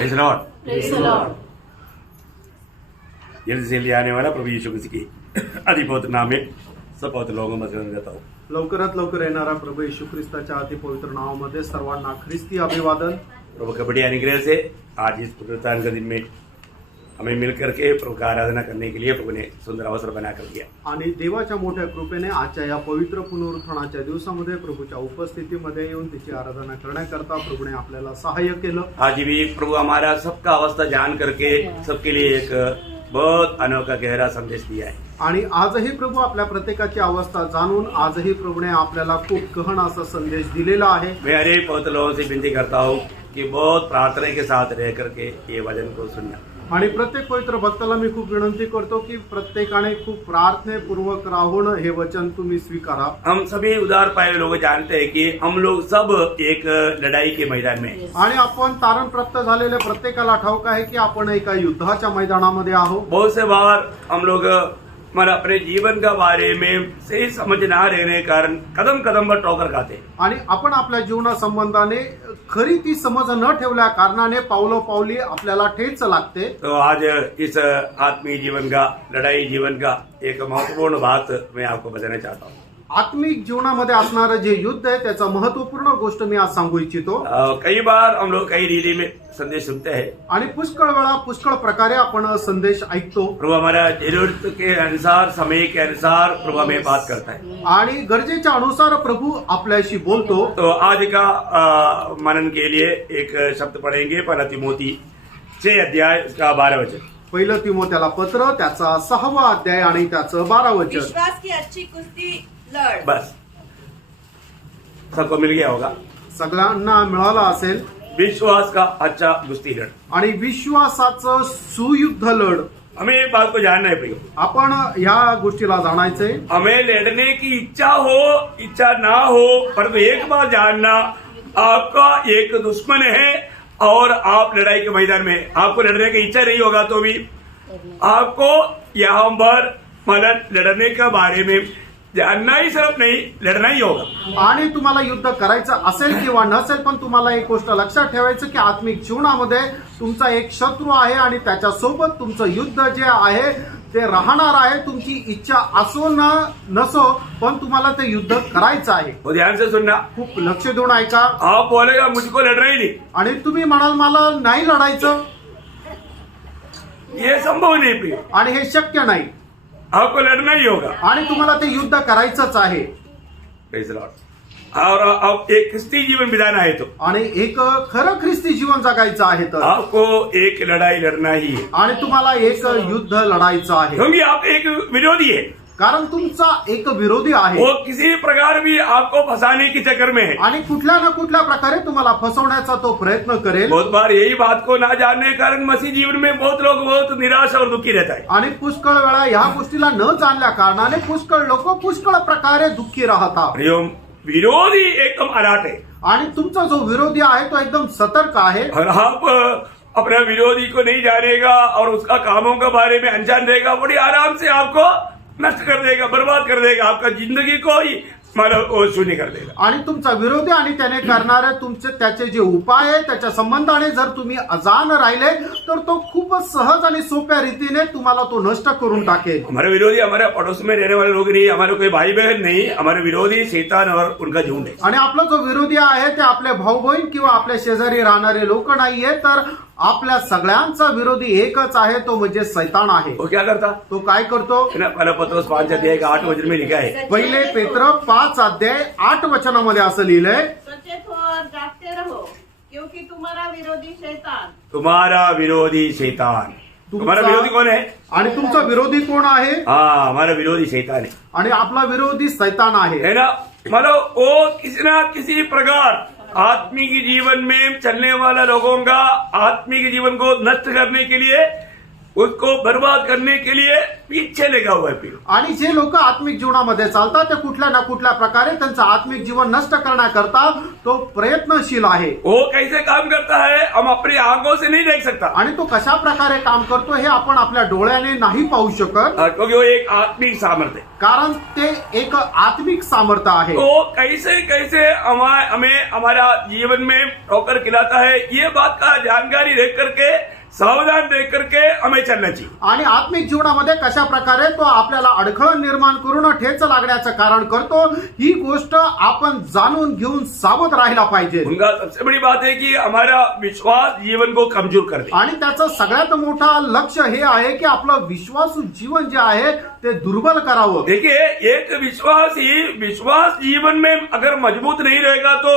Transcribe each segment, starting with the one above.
Praise the Lord. Praise the Lord. जल्दी से ले आने वाला प्रभु यीशु मसीह की अधिपवित्र नाम में सब पवित्र लोगों में देता हूँ। लवकरात लवकर येणारा प्रभू येशू ख्रिस्ताच्या अति पवित्र नावामध्ये सर्वांना ख्रिस्ती अभिवादन। प्रभु के बड़े अनुग्रह से आज इस पुनरुत्थान के दिन में हमें मिलकर के प्रभु का आराधना करने के लिए प्रभु ने सुंदर अवसर बना कर दिया। आणि देवाच्या मोठ्या कृपेने आजच्या या पवित्र पुनरुत्थानाच्या दिवसामध्ये प्रभूच्या उपस्थितीमध्ये येऊन तिची आराधना करण्याकरता प्रभूने आपल्याला सहाय्य केलं। आज भी प्रभु हमारा सबका अवस्था जान करके सबके लिए एक बहुत अनोखा गहरा संदेश दिया है। आणि आजही प्रभू आपल्या प्रत्येकाची अवस्था जाणून आजही प्रभूने आपल्याला खूप गहन असा संदेश दिलेला आहे। मैं हर एक पवित्र लोगों से विनती करता हूँ कि बहुत प्रार्थना के साथ रह करके ये वचन को सुनना। आणि प्रत्येक पवित्र भक्ताला मी खूप विनंती करतो की प्रत्येकाने खूप प्रार्थनेपूर्वक राहून हे वचन तुम्ही स्वीकारा। हम सभी उदार पाए लोग जानते हैं कि हम लोग सब एक लड़ाई के मैदान में हैं। आणि आपण तारण प्राप्त झालेले प्रत्येकाला ठाऊक आहे की आपण एका युद्धाच्या मैदानामध्ये आहोत। बहुत से बार हम लोग हमारा अपने जीवन का बारे में सही समझ ना रहने के कारण कदम कदम पर ठोकर खाते हैं। आणि आपण आपल्या जीवना संबंधाने खरी ती समज न ठेवल्या कारणाने पावली आपल्याला ठेच लागते। तो आज इस आत्मीय जीवन का लड़ाई जीवन का एक महत्वपूर्ण बात मैं आपको बताना चाहता हूँ। आत्मिक जीवनामध्ये असणारं जे युद्ध आहे त्याचा महत्वपूर्ण गोष्ट मी आज सांगू इच्छितो। कई बार हम लोग कई रीति में संदेश सुनते हैं आणि पुष्कळ वेळा पुष्कळ प्रकारे आपण संदेश ऐकतो। प्रभु हमारा जरूरत के अनुसार समय के अनुसार प्रभु हमें बात करता है आणि गरजेच्या अनुसार प्रभु आपल्याशी बोलतो। तो आज का मनन के लिए एक शब्द पढ़ेंगे पहला तिमोथी 6 अध्याय उसका 12 वचन। पहिलं तिमोथेला पत्र त्याचा 6वा अध्याय आणि त्याचं 12 वचन। विश्वास की अच्छी कुश्ती लड़। बस सबको मिल गया होगा। सगळ्यांना मिळाला असेल। विश्वास का अच्छा कुश्ती लड़। आणि विश्वासाचं सुयुद्ध लढ। हमें एक बात को जानना है प्रियो, आपण या गोष्टीला जाणायचंय। हमें लड़ने की इच्छा हो इच्छा ना हो पर एक बात जानना, आपका एक दुश्मन है और आप लड़ाई के मैदान में आपको लड़ने की इच्छा नहीं होगा तो भी आपको यहाँ पर मतलब लड़ने के बारे में जानना ही सिर्फ नहीं, लड़ना ही होगा। आणि तुम्हाला युद्ध करायचं असेल किंवा नसेल पण तुम्हाला एक गोष्ट लक्षात ठेवायचं की आत्मिक जीवनामध्ये तुमचा एक शत्रू आहे आणि त्याच्या सोबत तुमचं युद्ध जे आहे ते राहणार आहे। तुमची इच्छा असो ना नसो पण तुम्हाला ते युद्ध करायचं आहे। वो ध्यान से सुनना, खूप लक्ष देऊन ऐका। आप बोलेगा मुझको लड़ना ही नहीं, आणि तुम्ही म्हणाल मला नाही लढायचं, ये संभव नहीं प्रिय। आणि हे शक्य नाही। आपको लड़ना ही होगा आणि तुम्हाला ते युद्ध करायचंच आहे। Praise the Lord. और अब एक ख्रिस्ती जीवन बिताना है तो आणि एक खरं ख्रिस्ती जीवन जगायचं आहे तर आपको एक लड़ाई लड़ना ही है, आणि तुम्हाला एक युद्ध लढायचं आहे। क्योंकि आप एक विरोधी है। कारण तुमचा एक विरोधी आहे। वो किसी प्रकार भी आपको फंसाने के चक्कर में है। आणि कुठल्या ना कुठल्या प्रकारे तुम्हाला फसवण्याचा तो प्रयत्न करेल। बहुत बार यही बात को ना जानने के कारण मसीह जीवन में बहुत लोग बहुत निराश और दुखी रहता है। आणि पुष्कळ वेळा या गोष्टीला न जाणल्या कारणाने पुष्कळ लोक पुष्कळ प्रकारे दुःखी राहतात। प्रियो, विरोधी एकदम अलर्ट है आणि तुमचा जो विरोधी आहे तो एकदम सतर्क आहे। और आप अपने विरोधी को नहीं जानेगा और उसका कामों के बारे में अनजान रहेगा, बड़ी आराम से आपको नष्ट कर देगा, बर्बाद कर देगा, आपका जिंदगी को ही मतलब शून्य कर देगा। आणि तुमचा विरोधी आणि त्याने करणारे तुमचे त्याचे जे उपाय आहे त्याच्या संबंधाने जर तुम्ही अजाण राहिले तर तो खूपच सहज आणि सोप्या रीतीने तुम्हाला तो नष्ट करून टाकेल। हमारे विरोधी हमारे पड़ोस में रहने वाले लोग नहीं, हमारे कोई भाई बहन नहीं, हमारे विरोधी शैतान और उनका झुंड है। आणि आपला जो विरोधी आहे ते आपले भाऊ बहीण किंवा आपल्या शेजारी राहणारे लोक नाहीये तर आपल्या सगळ्यांचा विरोधी एकच आहे, तो म्हणजे शैतान आहे। वो क्या करता? तो काय करतो? पहला पत्रोस 5 अध्याय 8 वचन में लिखा है। पहिले पेत्र 5 अध्याय 8 वचनामध्ये असं लिहिलंय, सचेत हो और जागते रहो क्योंकि तुम्हारा विरोधी शैतान। तुम्हारा विरोधी कौन है? आणि तुमचा विरोधी कोण आहे? हाँ, हमारा विरोधी शैतान है। आणि आपला विरोधी शैतान आहे ना। मतलब वो किसी ना किसी प्रकार आत्मिक जीवन में चलने वाला लोगों का आत्मिक जीवन को नष्ट करने के लिए उसको बर्बाद करने के लिए पीछे लगा हुआ है फिर। आणि जे लोक आत्मिक जीवनामध्ये चालतात ते कुठल्या ना कुठल्या प्रकारे त्यांचं आत्मिक जीवन नष्ट करण्याकरता तो प्रयत्नशील आहे. वो कैसे काम करता है हम अपनी आंखों से नहीं देख सकता, आणि तो कशा प्रकारे काम करतो हे आपण आपल्या डोळ्याने नाही पाहू शकत, क्योंकि वो एक आत्मिक सामर्थ्य है. कारण ते एक आत्मिक सामर्थ्य आहे. तो कैसे कैसे हमें हमारा जीवन में ठोकर खिलाता है, ये बात का जानकारी देख करके सावधान देख करके हमें चलना चाहिए. आणि आत्मिक जीवनामध्ये कशा प्रकारे तो आपल्याला अडखळण निर्माण करून ठेच लागण्याचं कारण करतो, ही गोष्ट आपण जाणून घेऊन सावध राहायला पाहिजे. उनका सबसे बड़ी बात है कि हमारा विश्वास जीवन को कमजोर कर दे. आणि त्याचं सगळ्यात मोठा लक्ष हे आहे की आपलं विश्वासू जीवन जे आहे ते दुर्बल करावं. देखिए, एक विश्वास जीवन में अगर मजबूत नहीं रहेगा तो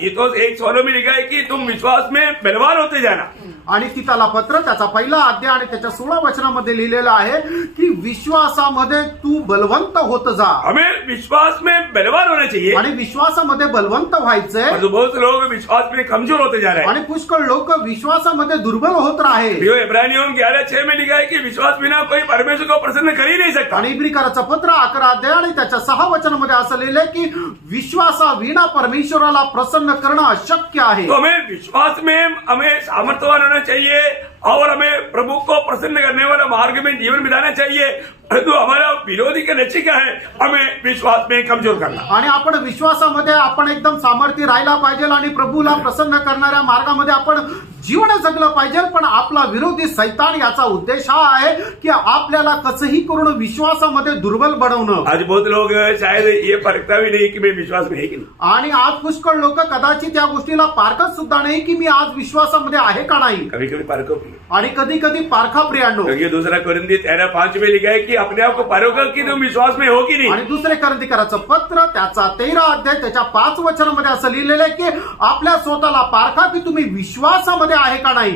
ये तो एक सवालों में लिखा है कि तुम विश्वास में बलवान होते जाना. आणि तिथला पत्र त्याचा पहिला अध्याय आणि त्याच्या 16 वचनामध्ये लिहिलेलं आहे की विश्वासामध्ये तू बलवंत होत जा. हमें विश्वास में बलवान होना चाहिए. आणि विश्वासामध्ये बलवंत व्हायचंय. और बहुत से लोग विश्वास में कमजोर होते जा रहे हैं. आणि पुष्कळ लोक विश्वासामध्ये दुर्बल होत राहे. इब्रानियों 11:6 में लिखा है कि विश्वास बिना कोई परमेश्वर को प्रसन्न कर ही नहीं सकता. आणि इब्रिकराचं पत्र 11 अध्याय आणि त्याच्या 6 वचनामध्ये असं लिहिलंय की विश्वासाविना परमेश्वराला प्रसन्न करणं अशक्य आहे. तो हमें विश्वास में हमें सामर्थ्यवान होना चाहिए और हमें प्रभु को प्रसन्न करने वाला मार्ग में जीवन बिताना चाहिए. परंतु हमारा विरोधी का लक्ष्य क्या है? हमें विश्वास में कमजोर करना. आणि आपण विश्वासामध्ये आपण एकदम सामर्थ्य राहायला पाहिजे आणि प्रभूला प्रसन्न करणाऱ्या मार्गामध्ये आपण जीवन जगलं पाहिजे. पण आपला विरोधी सैतान याचा उद्देश हा आहे की आपल्याला कसंही करून विश्वासामध्ये दुर्बल बनवणं. आज बहुत लोग शायद ये परखता भी नहीं कि मैं विश्वास में है कि नहीं. आणि आज पुष्कळ लोक कदाचित या गोष्टीला पारखत सुद्धा नाही की मी आज विश्वासामध्ये आहे का नाही. कभी कभी परखो. आणि कधी कधी पारखा प्रियांनो. क्योंकि दूसरा कोरिन्थी 13:5 में लिखा है कि अपने आप को परखो कि तुम विश्वास में हो कि नहीं. आणि दुसरे कोरिन्थीकराचं पत्र त्याचा 13 अध्याय त्याच्या 5 वचनामध्ये असं लिहिलेलं आहे की आपल्या स्वतःला पारखा की तुम्ही विश्वासामध्ये आहे का नाही.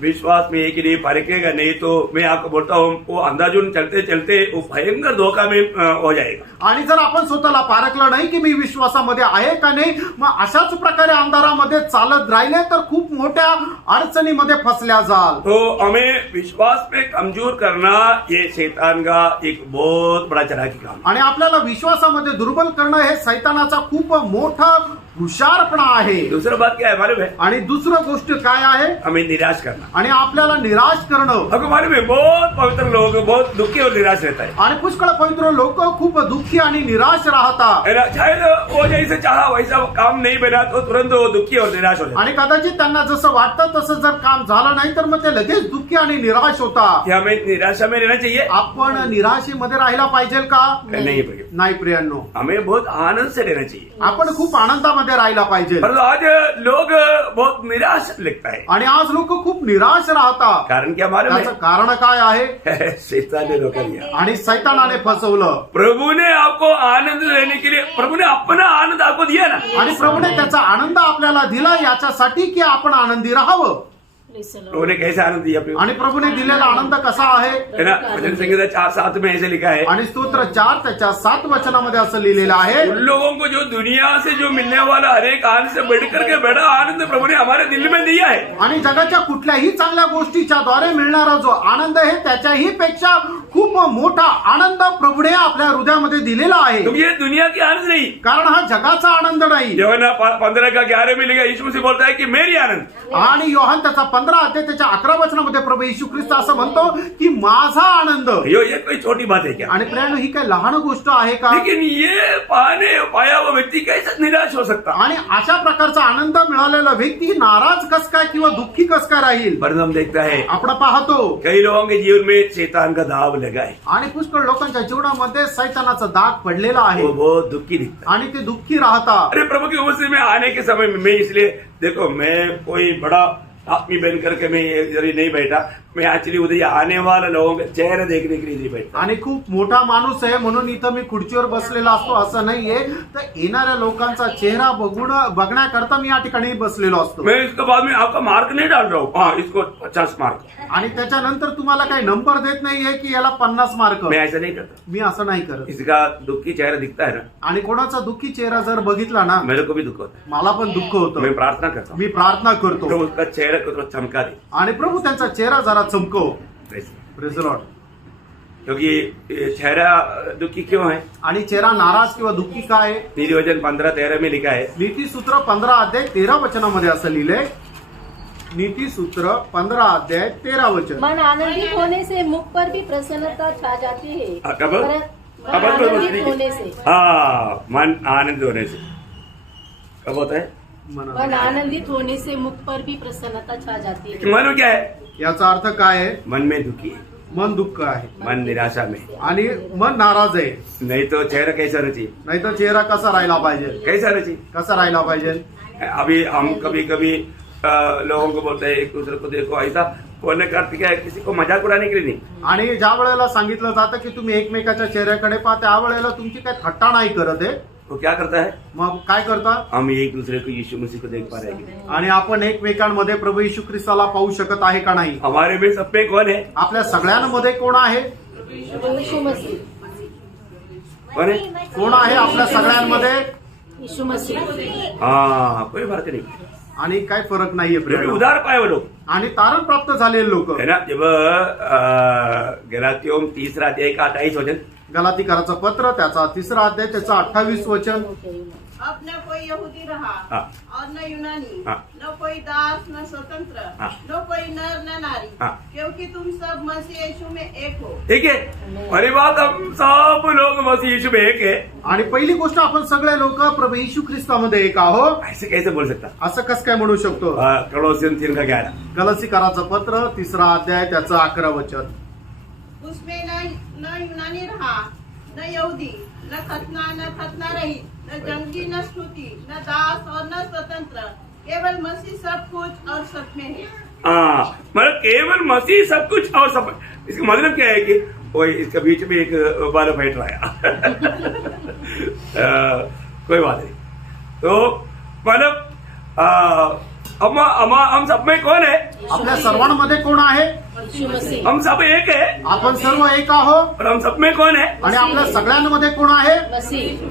विश्वास में एक नहीं परखेगा नहीं तो मैं आपको बोलता हूँ वो अंदाजून चलते चलते वो भयंकर धोखा में हो जाएगा. आणि जर आपण स्वतःला पारखलं नाही की मी विश्वासामध्ये आहे का नाही, मग अशाच प्रकारे अंधारामध्ये चालत राहिले तर खूप मोठ्या अडचणीमध्ये फसल्या जाल. तो हमें विश्वास में कमजोर करना ये शैतान का एक बहुत बड़ा चलाकी काम है. आणि आपल्याला विश्वासामध्ये दुर्बल करणं हे सैतानाचा खूप मोठा हुशारपणा आहे. दूसरा बात क्या है मालूम है? आणि दुसरं गोष्ट काय आहे? हमें निराश करना. आणि आपल्याला निराश करणं. आपको मालूम है बहुत पवित्र लोग बहुत दुखी और निराश रहता है. आणि पुष्कळ पवित्र लोक खूप दुःखी आणि निराश राहतात. शायद वो जैसे चाहा वैसा काम नहीं बना तो तुरंत वो दुखी और निराश हो जाता. आणि कदाचित त्यांना जसं वाटतं तसं जर काम झालं नाही तर मग ते लगेच दुःखी आणि निराश होतात. हमें निराशा में रहना चाहिए. आपण निराशेमध्ये राहायला पाहिजे का? नाही प्रियांनो. हमें बहुत आनंद से रहना चाहिए. आपण खूप आनंदामध्ये राहायला पाहिजे. परंतु आज लोग बहुत निराश लगता है. आणि आज लोक खूप निराश राहतात. कारण क्या मालूम है? त्याचं कारण काय आहे? शैतान ने धोखा दिया आणि सैतानाने फसवलं. प्रभु ने आपको आनंद लेने के लिए प्रभु ने अपना आनंद आपको दिया ना. आणि प्रभूने त्याचा आनंद आपल्याला दिला याच्यासाठी की आपण आनंदी राहावं. प्रभु ने कैसे आनंद दिया? आणि प्रभूने दिलेला आनंद कसा आहे? है ना? भजन संहिता 4:7 में ऐसे लिखा है. आणि स्तोत्र 4 त्याच्या 7 वचनामध्ये असं लिहिलेलं आहे. उन लोगों को जो दुनिया से जो मिलने वाला हर एक आनंद से बढ़कर के बड़ा आनंद प्रभु ने हमारे दिल में दिया है. आणि जगाच्या कुठल्याही चांगल्या गोष्टीच्या द्वारे मिळणारा जो आनंद आहे त्याच्याही पेक्षा खूप मोठा आनंद प्रभूने आपल्या हृदयामध्ये दिलेला आहे. क्योंकि ये दुनिया की आनंद नहीं. कारण हा जगाचा आनंद नाही. यूहन्ना 15:11 में लिखा यीशु मसीह बोलता है कि मेरी आनंद. आणि योहान त्याचा 15 अध्याय त्याच्या 11 वचनामध्ये प्रभू येशू ख्रिस्त असं म्हणतो की माझा आनंद. ये कोई छोटी बात है क्या? आणि प्रियांनो ही काय लहान गोष्ट आहे का? लेकिन ये पाया हुआ व्यक्ति कैसे निराश हो सकता? आणि अशा प्रकारचा आनंद मिळालेला व्यक्ती नाराज कस काय किंवा दुःखी कस काय राहील? पर हम देखता है आपण पाहतो कई लोगों के जीवन में शैतान का दाव लगा है. आणि पुष्कळ लोकांच्या जीवनामध्ये सैतानाचा दाग पडलेला आहे. वो बहुत दुखी दिखता आणि ते दुःखी राहतात. अरे प्रभु की उपस्थिति में आने के समय में मैं इसलिए देखो मैं कोई बड़ा आदमी बन करके मैं इधर ही नहीं बैठा. मैं एक्चुअली उधर आने वाले लोगों के चेहरे देखने के लिए बैठा. आणि खूप मोठा माणूस आहे म्हणून इथं मी खुर्चीवर बसलेला असतो असं नाहीये. तर येणाऱ्या लोकांचा चेहरा बघण्याकरता मी या ठिकाणी बसलेलो असतो. मैं इसके बाद में आपका मार्क नहीं डाल रहा हूँ. हाँ इसको 50 मार्क. आणि त्याच्यानंतर तुम्हाला काही नंबर देत नाहीये की याला 50 मार्क. मैं ऐसा नहीं करता. मी असं नाही करत. इसका दुखी चेहरा दिखता है ना. आणि कोणाचा दुःखी चेहरा जर बघितला ना मेरे को भी दुख होता है. मला पण दुःख होतं. मैं प्रार्थना करता हूँ. मी प्रार्थना करतो तो उसका चेहरा को थोड़ा चमका दे. आणि प्रभू त्यांचा चेहरा जरा चमकव. Praise the Lord. क्योंकि चेहरा दुखी क्यों है? आणि चेहरा नाराज किंवा दुःखी का आहे? नीतिवचन 15:13 में लिखा है, नीतिसूत्र 15:13 असे लिहिले. नीतिसूत्र 15:13. मन आनंदित होने से मुख पर भी प्रसन्नता छा जाती है. कब? मन आनंदित होने से. हाँ, मन आनंद होने से कब होता है? मन आनंदित होने से मुख पर भी प्रसन्नता छा जाती है. मन क्या है? याचा अर्थ काय आहे? मन में दुखी है, मन दुःख आहे मन निराशा में, आणि मन नाराज आहे. नहीं तो चेहरा कैसा रची? नाही तर चेहरा कसा राहिला पाहिजे? कैसा रची? कसा राहिला पाहिजे? अभी हम कभी कभी लोगों को बोलते हैं, एक दूसरे को देखो ऐसा बोलने का अर्थ क्या है? किसी को मजाक उड़ाने के लिए नहीं. आणि ज्या वेळेला सांगितलं जातं की तुम्ही एकमेकाच्या चेहऱ्याकडे पहा, त्यावेळेला तुमची काही थट्टा नाही करत आहे. वो क्या करता है? मग काय करता? हम एक दूसरे को यीशु मसीह को देख पा रहे हैं. आणि आपण एकमेकांमध्ये प्रभू येशू ख्रिस्ताला पाहू शकत आहे का नाही? हमारे में सब में कौन है? आपल्या सगळ्यांमध्ये कोण आहे? यीशु मसीह. कौन है? कोण आहे आपल्या सगळ्यांमध्ये? यीशु मसीह. हाँ, कोई फर्क नहीं. आणि काय फरक नाहीये क्योंकि प्रिय. उधार पाए वो लोग आणि तारण प्राप्त झालेले लोक. है ना. जब गलातियों 3:28 गलातीकराचं पत्र त्याचा 3 त्याचा 28 वचन. अब न कोई यहूदी रहा हाँ. और न यूनानी, हाँ. न कोई दास न स्वतंत्र, हाँ. न कोई नर न नारी, हाँ. क्योंकि तुम सब मसीह यीशु में एक हो. ठीक है. पहली बात, हम सब लोग मसीह यीशु में एक है. आणि पहिली गोष्ट, आपण सगळे लोक प्रभू येशू ख्रिस्तामध्ये एक आहो. ऐसे कैसे बोल सकता? असं कसं काय म्हणू शकतो? कलोसियन 3:11. गलातीकराचं पत्र 3 त्याचं 11 वचन. उसमें न यूनानी रहा, न यहूदी, न खतना रहित, न जंगी, न स्तुति, न दास और न स्वतंत्र, केवल मसीह सब कुछ और सब में है. हाँ, मतलब केवल मसीह सब कुछ और सब. इसका मतलब क्या है कि वो इसके बीच में एक बाल फाइट रहा. कोई बात नहीं. तो मतलब हम सब में कौन है? आपल्या सर्वांमध्ये कोण आहे? यीशु मसीह. हम सब एक है. आपण सर्व एक आहो. और हम सब में कौन है? आणि आपल्या सगळ्यांमध्ये कोण आहे? मसीह.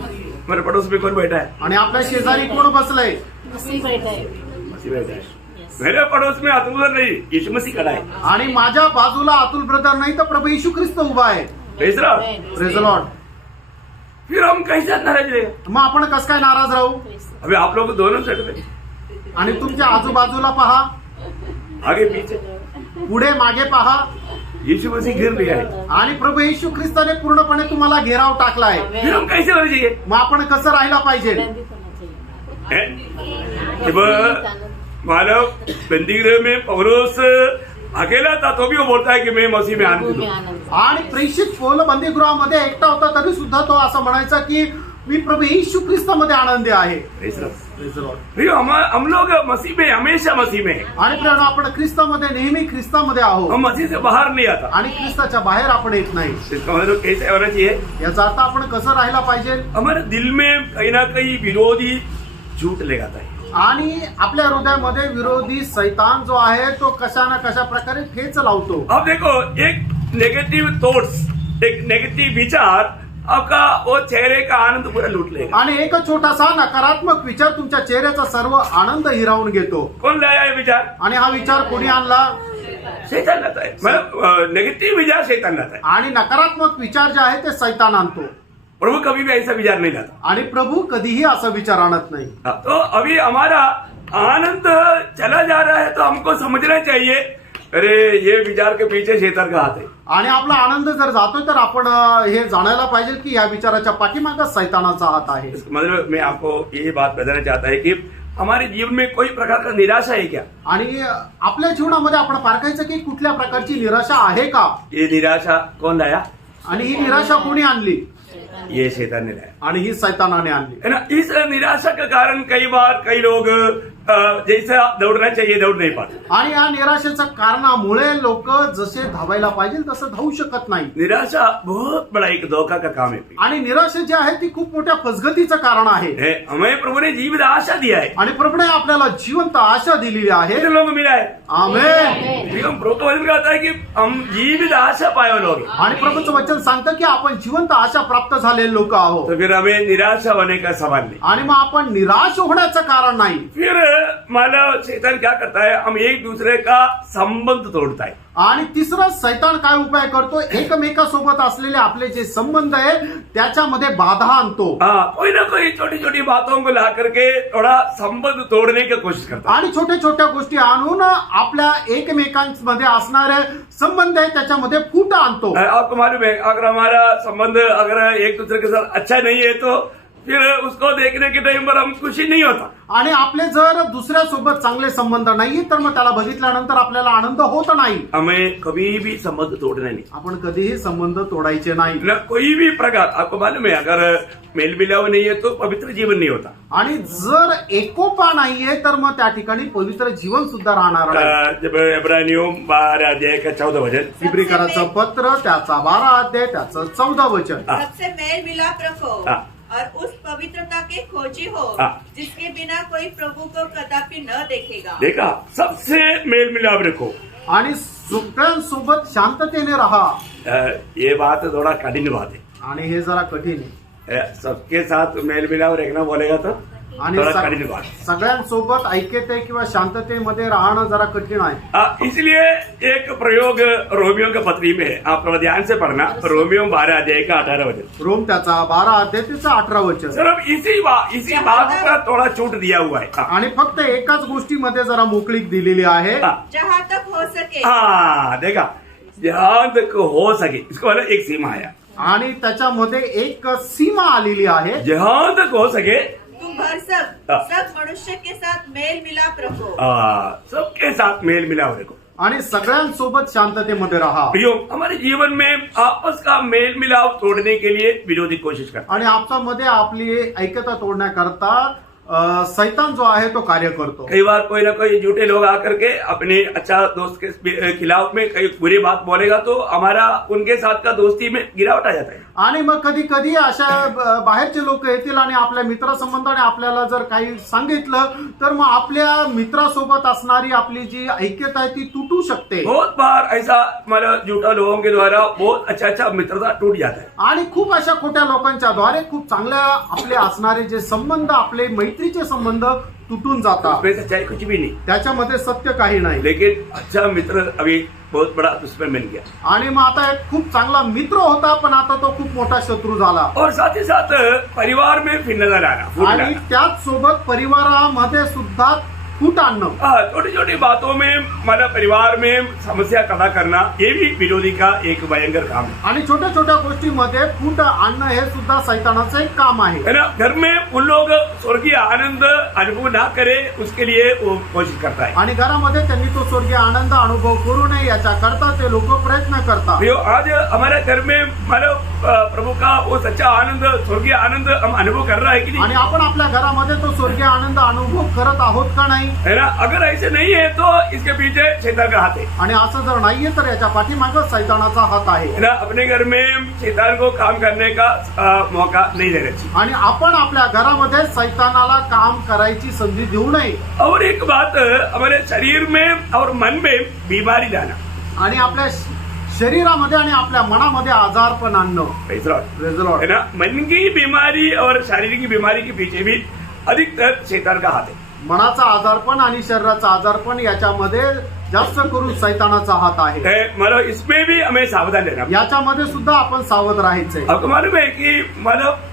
मेरे पड़ोस में कौन बैठा है? आणि आपल्या शेजारी कोण बसलंय? मसीह बैठा है. मसीह बैठा है. मेरे पड़ोस में अतुल नहीं, यीशु मसीह खड़ा है. आणि माझ्या बाजूला अतुल ब्रदर नाही तर प्रभू येशू ख्रिस्त उभा आहे. Praise the Lord. Praise the Lord. फिर हम कैसे नाराज रहे? मग आपण कसं काय नाराज राहू? अभी आप लोग दोनों साइड में, आणि तुमच्या आजूबाजूला पहा, आगे पीछे, पुढे मागे पहा, यीशु मसीह घेर लिया है. आणि प्रभू येशू ख्रिस्ताने पूर्णपणे तुम्हाला घेराव टाकलाय. फिर हम कैसे होना चाहिए? मग आपण कसं राहायला पाहिजे? आनंदित होना चाहिए. हैं? जब मानव बंदीगृह में पौलुस अकेला था तो भी वो बोलता है कि मैं मसीह में आनंदित हूँ. आणि प्रेषित पौल बंदीगृहामध्ये एकटा होता तरी सुद्धा तो असं म्हणायचा की मी प्रभू येशू ख्रिस्तामध्ये आनंदी आहे. Praise the Lord. Praise the Lord. फिर हम लोग मसीह में, हमेशा मसीह में है. आणि प्रियानो, आपण ख्रिस्तामध्ये नेहमी ख्रिस्तामध्ये आहोत. हम मसीह से बाहर नहीं आता. आणि ख्रिस्ताच्या बाहेर आपण येत नाही. इसका मतलब कैसे होना चाहिए? याचा अर्थ आपण कसं राहायला पाहिजे? हमारे दिल में कहीं ना कहीं विरोधी झूठ लगाता है. आणि आपल्या हृदयामध्ये विरोधी शैतान जो आहे तो कशा ना कशा प्रकारे ठेच लावतो. अब देखो, एक नेगेटिव थॉट्स, एक नेगेटिव विचार आपका वो चेहरे का आनंद पूरा लूट लेगा. आणि एक छोटासा नकारात्मक विचार तुमच्या चेहऱ्याचा सर्व आनंद हिरावून घेतो. कौन लाया ये विचार? आणि हा विचार कोणी आणला? शैतान लाता है. मतलब नेगेटिव विचार शैतान लाता है. आणि नकारात्मक विचार जे आहे ते शैतान आणतो. प्रभु कभी भी ऐसा विचार नहीं लाता. आणि प्रभू कधीही असा विचार आणत नाही. तो अभी हमारा आनंद चला जा रहा है तो हमको समझना चाहिए, अरे ये विचार के पीछे शैतान का हाथ है. आणि आपला आनंद जर जातोय तर आपण हे जाणायला पाहिजे की या विचाराच्या पाठीमागे शैतानाचा हात आहे. मतलब मैं आपको ये बात बताना चाहता है कि हमारे जीवन में कोई प्रकार का निराशा है क्या? आणि आपल्या जीवनामध्ये आपण पारखायचं की कुठल्या प्रकारची निराशा आहे का? ये निराशा कौन लाया? आणि ही निराशा कोणी आणली? ये शैतान ने लाया. आणि ही शैतानाने आणली. है ना. इस निराशा के कारण कई बार कई लोग जैसा दौड़ना चाहिए दौड़ नहीं पाते. आणि या निराशेच्या कारणामुळे लोक जसे धावायला पाहिजे तसं धावू शकत नाही. निराशा बहुत बड़ा एक धोखा का काम है. आणि निराशा जी आहे ती खूप मोठ्या फसगतीचं कारण आहे. हमें प्रभु ने जीवित आशा दिया है. आणि प्रभूने आपल्याला जिवंत आशा दिलेली आहे. कितने लोगों को मिला है? आमेन. फिर हम प्रभु का वचन कहता है कि हम जीवित आशा पाए हुए लोग हैं. आणि प्रभूचं वचन सांगतं की आपण जिवंत आशा प्राप्त झालेले लोक आहोत. तो फिर हमें निराशा होने का सवाल नहीं. आणि मग आपण निराश होण्याचं कारण नाही. फिर मानव शैतान क्या करता है, हम एक दूसरे का संबंध तोड़ता है. आणि तिसरं सैतान काय उपाय करतो, एकमेकासोबत असलेले आपले जे संबंध आहे त्याच्यामध्ये बाधा आणतो कोई ना कोई छोटी छोटी बातों को ला करके थोड़ा संबंध तोड़ने की कोशिश करता है. आणि छोट्या छोट्या गोष्टी आणून आपल्या एकमेकांमध्ये असणारे संबंध आहे त्याच्यामध्ये फूट आणतो. आपको मालूम है, अगर हमारा संबंध अगर एक दूसरे के साथ अच्छा नहीं है तो फिर उसको देखने के टाइम पर हम खुशी नहीं होता. आणि आपले जर दुसऱ्यासोबत चांगले संबंध नाही तर मग त्याला बघितल्यानंतर आपल्याला आनंद होत नाही. हमें कभी भी संबंध तोड़ना नहीं, आपण कधीही संबंध तोडायचे नाही. न कोई भी प्रकार. आपको मालूम है, अगर मेल मिलाव नहीं है तो पवित्र जीवन नहीं होता. आणि जर एकोपा नाहीये तर मग त्या ठिकाणी पवित्र जीवन सुद्धा राहणार नाही. जब इब्रानियों 12 अध्याय का 14 वचन, इब्रिकराचं पत्र त्याचा 12 अध्याय त्याचं 14 वचन. सबसे मेल मिलाप रखो हाँ. और उस पवित्रता के खोजी हो हाँ. जिसके बिना कोई प्रभु को कदापि न देखेगा. देखा, सबसे मेल मिलाप रखो. आणि सगळ्यांसोबत शांततेने राहा. ये बात थोड़ा कठिन बात है. आणि हे जरा कठीण आहे. सबके साथ मेल मिलाप रखना बोलेगा तो आणि थोड़ा कठिन बात. सगळ्यांसोबत ऐक्यते किंवा शांततेमध्ये राहणं जरा कठीण आहे. इसलिए एक प्रयोग रोमियो के पत्री में है, आप थोड़ा ध्यान से पढ़ना. रोमियो 12 अध्याय का 18 वचन. रोम त्याचा 12 अध्याय त्याचा 18 वचन. सिर्फ इसी बात का थोड़ा छूट दिया हुआ है. आणि फक्त एकाच गोष्टीमध्ये जरा मोकळीक दिलेली आहे. जहाँ तक हो सके. देखा, जहां तक हो सके, इसको वाला एक सीमा आया. आणि त्याच्यामध्ये एक सीमा आलेली आहे. जहां तक हो सके तुम भर सब मनुष्य के साथ मेल मिलाप रखो. सबके साथ मेल मिलाप रखो. आणि सगळ्यांसोबत शांततेमध्ये राहा. प्रियो, हमारे जीवन में आपस का मेल मिलाप तोड़ने के लिए विरोधी कोशिश करता आणि आपसामध्ये आपली ऐक्यता तोडण्याकरता सैतान जो आहे तो कार्य करतो. कई बार कोई ना कोई झूठे लोग आकर के अपने अच्छा दोस्त के खिलाफ में कई बुरी बात बोलेगा तो हमारा उनके साथ का दोस्ती में गिरावट आ जाता है. आणि मग कधी कधी अशा बाहेरचे लोक येतील आणि आपल्या मित्रासंबंधाने आपल्याला जर काही सांगितलं तर मग आपल्या मित्रासोबत असणारी आपली जी ऐक्यता आहे ती तुटू शकते. बहुत बार ऐसा मतलब झूठा लोगों के द्वारा बहुत अच्छा मित्रता टूट जाता है. आणि खूप अशा खोट्या लोकांच्या द्वारे खूप चांगल्या आपले असणारे जे संबंध, आपले मैत्रीचे संबंध तुटून जातात. उसमें सच्चाई कुछ भी नहीं, त्याच्यामध्ये सत्य काही नाही. लेकिन अच्छा मित्र अभी बहुत बड़ा दुश्मन बन गया. आणि मग आता एक खूप चांगला मित्र होता पण आता तो खूप मोठा शत्रू झाला. और साथ ही साथ परिवार में फिर नजर आना आणि त्याच सोबत परिवारामध्ये सुद्धा फूट आणणं. छोटी छोटी बातों में हमारा परिवार में समस्या पैदा करना, ये भी विरोधी का एक भयंकर काम है. आणि छोट्या छोट्या गोष्टीमध्ये फूट आणणं हे सुद्धा सैतानाचं एक काम आहे. है ना. घर में उन लोग स्वर्गीय आनंद अनुभव ना करे उसके लिए वो कोशिश करता है. आणि घरामध्ये त्यांनी तो स्वर्गीय आनंद अनुभव करू नये याच्याकरता ते लोक प्रयत्न करतात. आज हमारे घर में मानव प्रभु का वो सच्चा आनंद, स्वर्गीय आनंद हम अनुभव कर रहा है कि नहीं. आणि आपण आपल्या घरामध्ये तो स्वर्गीय आनंद अनुभव करत आहोत का नाही. है ना. अगर ऐसे नहीं है तो इसके पीछे शैतान का हाथ है. आणि असं जर नाहीये तर याच्या पाठीमागं सैतानाचा हात आहे. है ना. अपने घर में शैतान को काम करने का मौका नहीं देना चाहिए. आणि आपण आपल्या घरामध्ये सैतानाला काम करायची संधी देऊ नये. और एक बात, हमारे शरीर में और मन में बीमारी लाना. आणि आपल्या शरीरामध्ये आणि आपल्या मनामध्ये आजारपण आणणं. Praise the Lord. Praise the Lord. है ना. मन की बीमारी और शारीरिक बीमारी के पीछे भी अधिकतर शैतान का हाथ है. मनाचा आजारपण आणि शरीराचा आजारपण याच्यामध्ये जास्त करून सैतानाचा हात आहे. मतलब इसमें भी हमें सावधान रहना. याच्यामध्ये सुद्धा आपण सावध राहायचंय. आपको मालूम है कि मतलब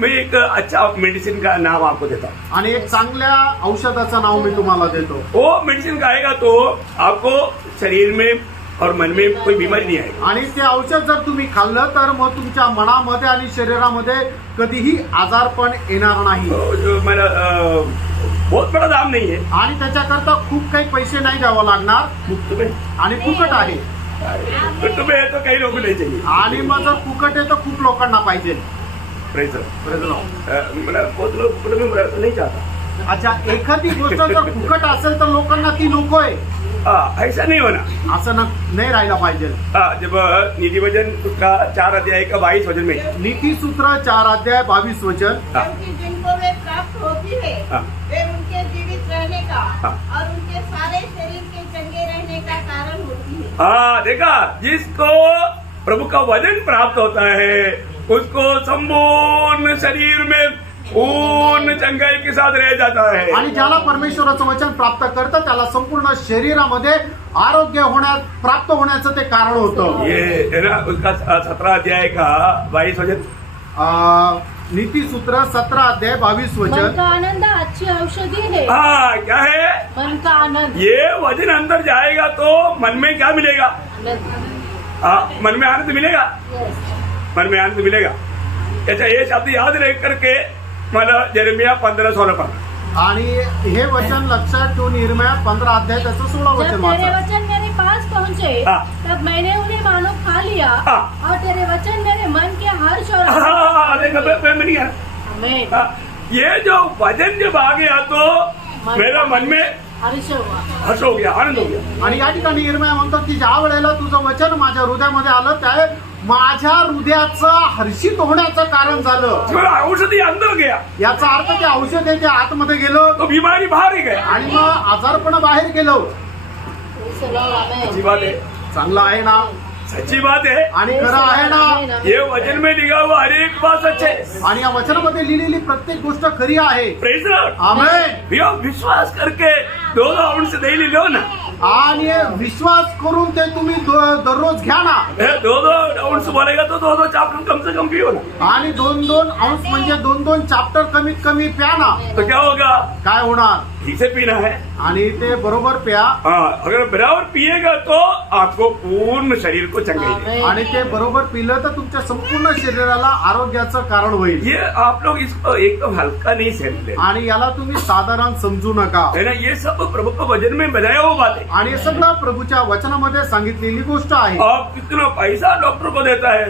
मैं एक अच्छा मेडिसिन का नाम आपको देता हूँ. आणि एक चांगल्या औषधाचं नाव मी तुम्हाला देतो. वो मेडिसिन खाएगा तो आपको शरीर में और मन में कोई बीमारी नहीं आएगी. आणि ते औषध जर तुम्ही खाल्लं तर मग तुमच्या मनामध्ये आणि शरीरामध्ये कधीही आजारपण येणार नाही. मला बहुत बड़ा दाम नहीं है. आणि त्याच्याकरता खूप काही पैसे नाही द्यावं लागणार. मुफ्त में आणि फुकट आहे. मुफ्त में है तो कई लोग नहीं चाहिए. आणि मग जर फुकट आहे तर खूप लोकांना पाहिजे. Praise the Lord. मतलब बहुत लोग फुकट में नहीं चाहता. अच्छा, एखादी गोष्ट जर फुकट असेल तर लोकांना ती नकोय. ऐसा नहीं होना. असं नाही राहायला पाहिजे. जब नीति वचन उसका 4 अध्याय का 22 वचन में, नीति सूत्र 4 अध्याय 22 वचन. क्योंकि जिनको वे प्राप्त होती है वे उनके जीवित रहने का और उनके सारे शरीर के चंगे रहने का कारण होती है. देखा, जिसको प्रभु का वचन प्राप्त होता है उसको संपूर्ण शरीर में पूर्ण चंगाई के साथ रह जाता है। आणि ज्याला परमेश्वराचं वचन प्राप्त करतं त्याला संपूर्ण शरीरामध्ये आरोग्य प्राप्त होण्याचं ते कारण होतं. ये है ना उसका 17 अध्याय का 22 वचन, नीति सूत्र 17 अध्याय 22 मन वचन. का आनंद अच्छी औषधि है. हाँ क्या है, मन का आनंद. ये वचन अंदर जाएगा तो मन में क्या मिलेगा, आनंद. मन में आनंद मिलेगा, Yes. मन में आनंद मिलेगा. याचा ये शब्द याद रह करके मला जरमिया 15:16 पढ़ा. आणि हे वचन लक्षात ठेवून इर्मिया 15 अध्याय त्याचं 16 वचन जब तेरे वाचा. वचन मेरे पास पहुँचे हाँ. तब मैंने उन्हें मानो खा लिया. हाँ. और तेरे वचन मेरे मन के हर्ष और मैं नहीं है. आमेन. ये जो वचन जब आ गया तो मेरा मन में हर्ष हुआ. हर्ष हो गया, आनंद हो गया. आणि या ठिकाणी इर्मिया म्हणतो की ज्या वेळेला तुझं वचन माझ्या हृदयामध्ये आलं त्या माझ्या हृदयाचं हर्षित होण्याचं कारण झालं. मेरा औषधि अंदर गया याचा अर्थ ते औषध आहे ते आतमध्ये गेलं तो बीमारी बाहर ही गया. आणि मग आजारपण बाहेर गेलो. Praise the Lord. Amen. सच्ची बात है, चांगलं आहे ना, सच्ची बात है. आणि खरं आहे ना. ये वचन में लिखा हुआ हर एक बात सच है. आणि या वचनामध्ये लिहिलेली प्रत्येक गोष्ट खरी आहे. Praise the lord. आमेन. भैया विश्वास करके 2 आउंस डेली लो ना. आणि विश्वास करून ते तुम्ही दररोज घ्या ना. 2 आउंस बोलेगा तो 2 चैप्टर कम से कम पियो ना. आणि 2-2 अंश म्हणजे 2-2 चॅप्टर कमीत कमी प्या ना. तो क्या होगा, काय होणार, ठीक से पीना है. आणि ते बरोबर प्या. हाँ, अगर बराबर पिएगा तो आपको पूर्ण शरीर को चंगाई देगा. आमेन. आणि ते बरोबर पिलं तर तुमच्या संपूर्ण शरीराला आरोग्याचं कारण होईल. ये आप लोग इसको एकदम हल्का नहीं समझते आणि याला तुम्ही साधारण समजू नका. है ना. ये सब प्रभु के वचन में बनाया हुआ बात है. आणि हे सगळं प्रभूच्या वचनामध्ये सांगितलेली गोष्ट आहे. आप कितना पैसा डॉक्टर को देता है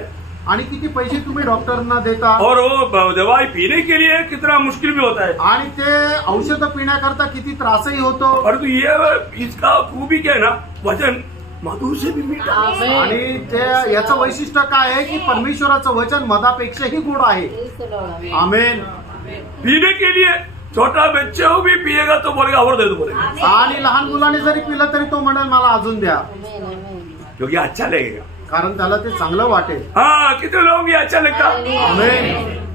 आणि किती पैसे तुम्ही डॉक्टरांना देता, और वो दवाई पीने के लिए कितना मुश्किल भी होता है. आणि ते औषध पिण्याकरता किती त्रासही होतो. परंतु ये इसका खूबी क्या है ना, वचन मधु से भी मीठा. आमेन. आणि ते याचं वैशिष्ट्य काय आहे की परमेश्वराचं वचन मधापेक्षाही गोड आहे. Praise the Lord. Amen. आमेन. पीने के लिए छोटा बच्चा भी पिएगा तो बोलेगा और दे दो बोलेगा, आणि लहान मुलाने जरी पिलं तरी तो म्हणेल मला अजून द्या, Amen. Amen. क्योंकि अच्छा लगेगा. कारण त्याला ते चांगलं वाटेल. हाँ, कितने लोगों को ये अच्छा लगता. आमेन.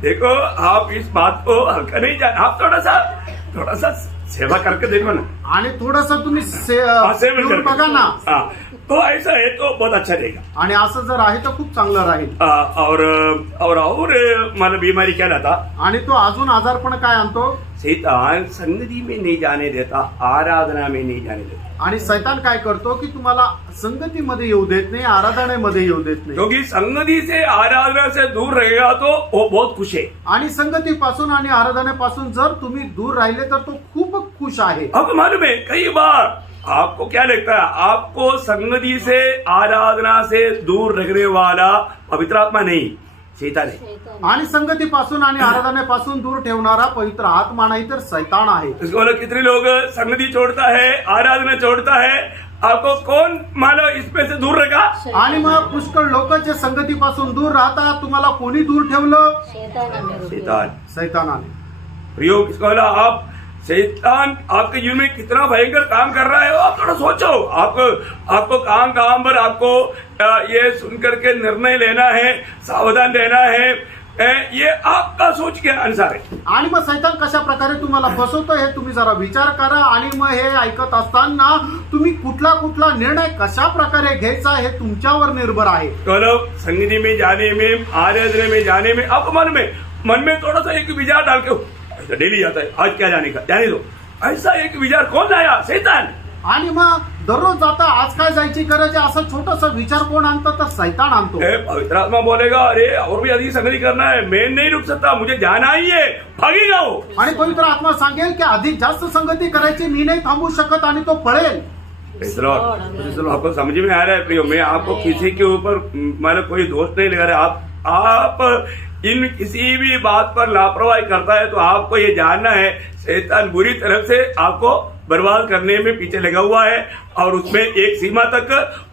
देखो आप इस बात को हल्का नहीं जान, आप थोड़ा सा सेवा करके देखो ना. आणि थोडस तुम्ही सेवन पिऊन करके. बघा ना. हाँ, तो ऐसा है तो बहुत अच्छा रहेगा. आणि असं जर आहे तर खूप चांगलं राहील. और मला बीमारी क्या लाता, आणि तो अजून आजारपण काय आणतो, शैतान संगति में नहीं जाने देता, आराधना में नहीं जाने देता. आणि शैतान काय करतो की तुम्हाला संगतीमध्ये येऊ देत नाही, आराधनेमध्ये येऊ देत नाही. क्योंकि संगति से आराधना से दूर रहेगा तो वो बहुत खुश है. आणि संगतीपासून आणि आराधनेपासून जर तुम्ही दूर राहिले तर तो खूप खुश आहे. आपको मालूम है कई बार आपको क्या लगता है, आपको संगति से आराधना से दूर रखने वाला पवित्र आत्मा नहीं, शैतान है. आणि संगतीपासून आणि आराधनेपासून दूर ठेवणारा पवित्र आत्मा नाही तर शैतान आहे. इसको बोलो कितने लोग संगति छोड़ता है, आराधना छोड़ता है, आपको कौन मानो इसमें से दूर रखा. आणि मग पुष्कळ लोक जे संगतीपासून दूर राहतात तुम्हाला कोणी दूर ठेवलं, शैतान. शैतानाने. प्रयोग इसको बोला आप शैतान आपके जीवन में कितना भयंकर काम कर रहा है आप थोड़ा सोचो. आपको काम पर आपको ये सुन करके निर्णय लेना है, सावधान रहना है. ये आपका सोच के अनुसार है. आणि मग शैतान कशा प्रकारे तुम्हाला फसवतो हे तुम्ही जरा विचार करा. आणि मग हे ऐकत असताना तुम्ही कुठला निर्णय कशा प्रकारे घ्यायचा हे तुमच्यावर निर्भर आहे. चलो संगति में जाने में, आराधना में जाने में आपको मन में थोड़ा सा एक विचार डाल के डेली जाता है, आज क्या जाने का, जाने दो. ऐसा एक विचार कौन लाया, शैतान. आणि मग दररोज जाता आज काय जायची गरज आहे असं छोटासा विचार कोण आणतं तर शैतान आणतो. पवित्र आत्मा बोलेगा अरे और भी अधिक संगति करना है, मैं नहीं रुक सकता, मुझे जाना ही है, भागेगा वो. आणि पवित्र आत्मा सांगेल की अधिक जास्त संगती करायची, मी नाही थांबू शकत आणि तो पळेल. आपको समझ में आ रहा है प्रियो, मैं आपको किसी के ऊपर मैंने कोई दोष नहीं लगा रहा. आप इन किसी भी बात पर लापरवाही करता है तो आपको ये जानना है शैतान बुरी तरफ से आपको बर्बाद करने में पीछे लगा हुआ है और उसमें एक सीमा तक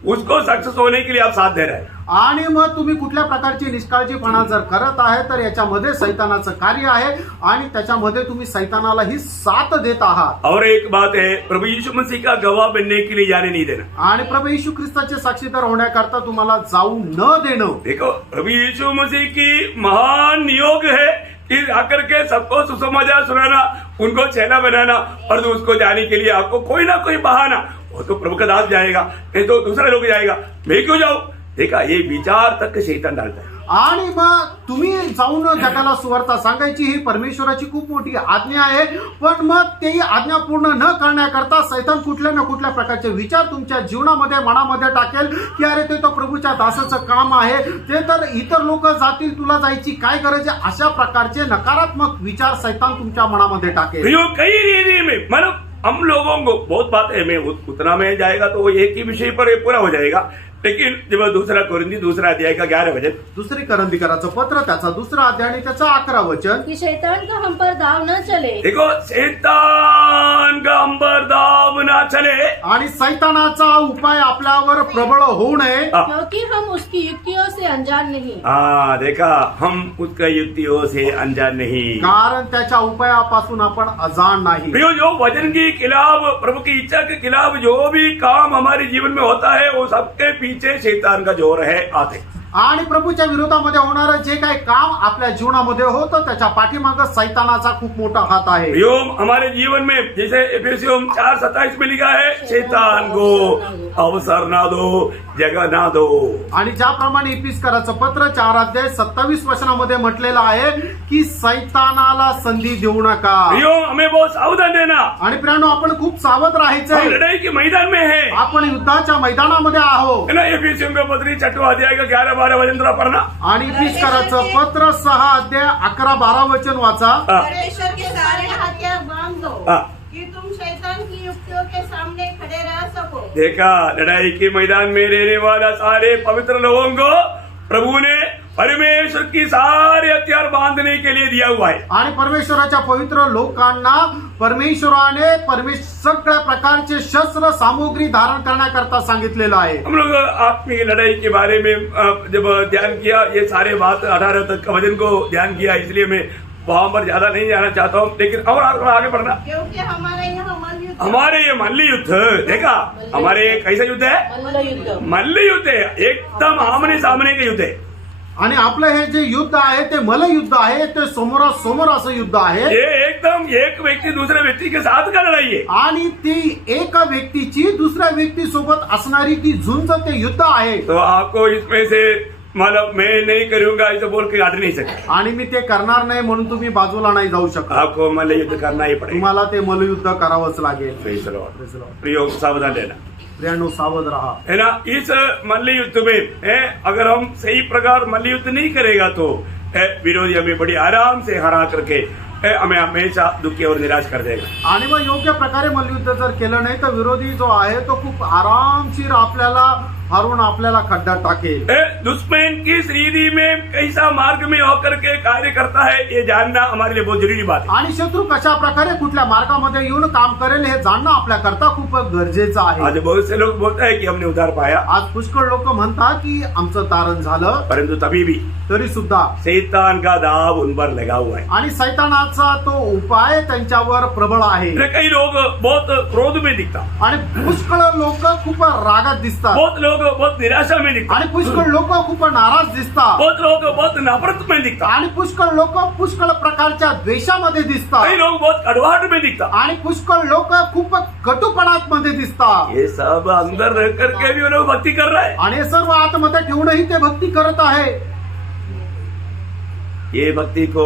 उसको सक्सेस होने के लिए आप साथ दे रहे हैं. आणि मग तुम्ही कुठल्या प्रकारची निष्काळजीपणा जर करत आहे तर याच्यामध्ये सैतानाचं कार्य आहे आणि त्याच्यामध्ये तुम्ही सैतानालाही साथ देत आहात. और एक बात है, प्रभु यीशु मसीह का गवाह बनने के लिए जाने नहीं देना. आणि प्रभू येशू ख्रिस्ताचे साक्षीदार होण्याकरता तुम्हाला जाऊ न देणं. देखो प्रभु यीशु मसीह की महान नियोग है कि आकर के सबको सुसमाचार सुनाना, उनको चैना बनाना और तो उसको जाने के लिए आपको कोई ना कोई बहाना, वो तो प्रभु का दास जाएगा, नहीं तो दूसरा लोग जाएगा, मैं क्यों जाऊं? देखा, ये विचार तक शैतान डालता है. आणि मग तुम्ही जाऊन जगाला सुवार्ता सांगायची ही परमेश्वराची खूप मोठी आज्ञा आहे, पण मग तेही आज्ञा पूर्ण न करण्याकरता सैतान कुठल्या ना कुठल्या प्रकारचे विचार तुमच्या जीवनामध्ये मनामध्ये टाकेल की अरे ते तो प्रभूच्या दासाचं काम आहे, ते तर इतर लोक जातील, तुला जायची काय गरज आहे, अशा प्रकारचे नकारात्मक विचार सैतान तुमच्या मनामध्ये टाकेल. यो कई रीति में मतलब हम लोगों को बहुत बातें में उतना में जाएगा तो वो एक ही विषय पर पूरा हो जाएगा, लेकिन जब दूसरा कोरिंथी दूसरा अध्याय का 11 वचन, दुसरी करंदीकराचं पत्र त्याचा दुसरा अध्याय आणि त्याचा 11 वचन, कि शैतान का हम पर दाव न चले, देखो शैतान का हम पर दाव ना चले, आणि सैतानाचा उपाय आपल्यावर प्रबळ होऊ नये, क्योंकि हम उसकी युक्तियों से अनजान नहीं. हाँ देखा, हम उसका युक्तियों से अनजान नहीं. कारण त्याच्या उपायापासून आपण अजाण नाही. प्रियो, जो वचन के खिलाफ, प्रभु की इच्छा के खिलाफ जो भी काम हमारे जीवन में होता है, वो सबके पीछे शैतान का जोर है आते. आणि प्रभूच्या विरोधामध्ये होणारं जे काही काम आपल्या जीवनामध्ये होतं त्याच्या पाठीमागं सैतानाचा खूप मोठा हात आहे. प्रियो, हमारे जीवन में जैसे एफेसियों 4:27 में लिखा है, शैतान को अवसर ना दो, जगह ना दो. आणि ज्याप्रमाणे इपिस्कराचं पत्र 4 अध्याय 27 वचनामध्ये म्हटलेलं आहे की सैतानाला संधी देऊ नका. प्रियो, हमें बहुत सावधान रहना. आणि प्रियानो, आपण खूप सावध हम राहायचंय. लड़ाई के मैदान में है आपण युद्धाच्या मैदानामध्ये आहोत. ना. एफेसियों का पत्री 6वां अध्याय का 11-12 वचन थोड़ा पढ़ना. आणि इपिस्कराचं पत्र 6 अध्याय 11-12 वचन वाचा. परमेश्वर के सारे हथियार बांध दो हाँ. कि तुम शैतान की युक्तियों के सामने खड़े रह सको. देखा, लड़ाई के मैदान में रहने वाला सारे पवित्र लोगों को प्रभु ने परमेश्वर की सारे हथियार बांधने के लिए दिया हुआ है. आणि परमेश्वराच्या पवित्र लोकांना परमेश्वराने सगळ्या प्रकारचे शस्त्र सामुग्री धारण करण्याकरता सांगितलेलं आहे. हम लोग आत्मिक लड़ाई के बारे में जब ध्यान किया, ये सारे बात 18 तक का वचन को ध्यान किया, इसलिए मैं वहां पर ज्यादा नहीं जाना चाहता हूँ, लेकिन और आगे बढ़ना. क्योंकि हमारे यहाँ मल्लयुद्ध, हमारे ये मल्ल युद्ध, देखा, हमारे कैसा युद्ध है? मल्लयुद्ध. मल्ल युद्ध है, एकदम आमने सामने का युद्ध है. आणि आपलं हे जे युद्ध आहे ते मल्लयुद्ध आहे, ते समोरासमोर असं युद्ध आहे. ये एकदम एक व्यक्ति दूसरे व्यक्ति के साथ का लड़ाई है. आणि ती एका व्यक्तीची दुसऱ्या व्यक्ती सोबत असणारी ती झुंज, ते युद्ध आहे. तो आपको इसमें से मतलब मैं नहीं करूंगा ऐसे बोल के काट नहीं सकते. आणि मी ते करणार नाही म्हणून तुम्ही बाजूला नाही जाऊ शकत. आपको मल्ल युद्ध करना ही पड़ेगा. तुम्हाला ते मल्लयुद्ध करावंच लागेल. Praise the Lord. प्रियो, सावधान रहना प्रियानो, सावध रहा. है ना. इस मल्ल युद्ध में है, अगर हम सही प्रकार मल्ल युद्ध नहीं करेगा तो विरोधी हमें बड़ी आराम से हरा करके हमें हमेशा दुखी और निराश कर देगा. आणि मग योग्य प्रकारे मल्लयुद्ध जर केलं नाही तर विरोधी जो आहे तो खूप आरामशीर आपल्याला हरून आपल्याला खड्ड्यात टाकेल. दुश्मन की रीति में कैसा मार्ग में होकर के कार्य करता है, ये जानना हमारे लिए बहुत जरूरी बात है. आणि शत्रू कशा प्रकारे कुठल्या मार्गामध्ये येऊन काम करेल हे जाणणं आपल्याकरता खूप गरजेचं आहे. आज बहुत से लोग बोलते हैं कि हमने उधार पाया, आज पुष्कळ लोक म्हणतात की आमचं तारण झालं, परंतु तभी भी तरी सुद्धा शैतान का दाव उन पर लगा हुआ है. आणि सैतानाचा तो उपाय त्यांच्यावर प्रबळ आहे. कई लोग बहुत क्रोध में दिखता, आणि पुष्कळ लोक खूप रागात दिसतात, बहुत लोग बहुत निराशा में दिखता, आणि पुष्कळ लोक खूप नाराज दिसतात, बहुत लोग बहुत नफरत में दिखता, आणि पुष्कळ लोक पुष्कळ प्रकारच्या द्वेषामध्ये कई दिसतात, लोग बहुत कड़वाहट में दिखता. आणि पुष्कळ लोक खूप कटुपणात मध्ये दिसतात. ये सब अंदर रह करके भी वो लोग भक्ति कर रहे हैं. आणि हे सर्व आतमध्ये ठेवूनही ते भक्ती करत आहे. ये भक्ति को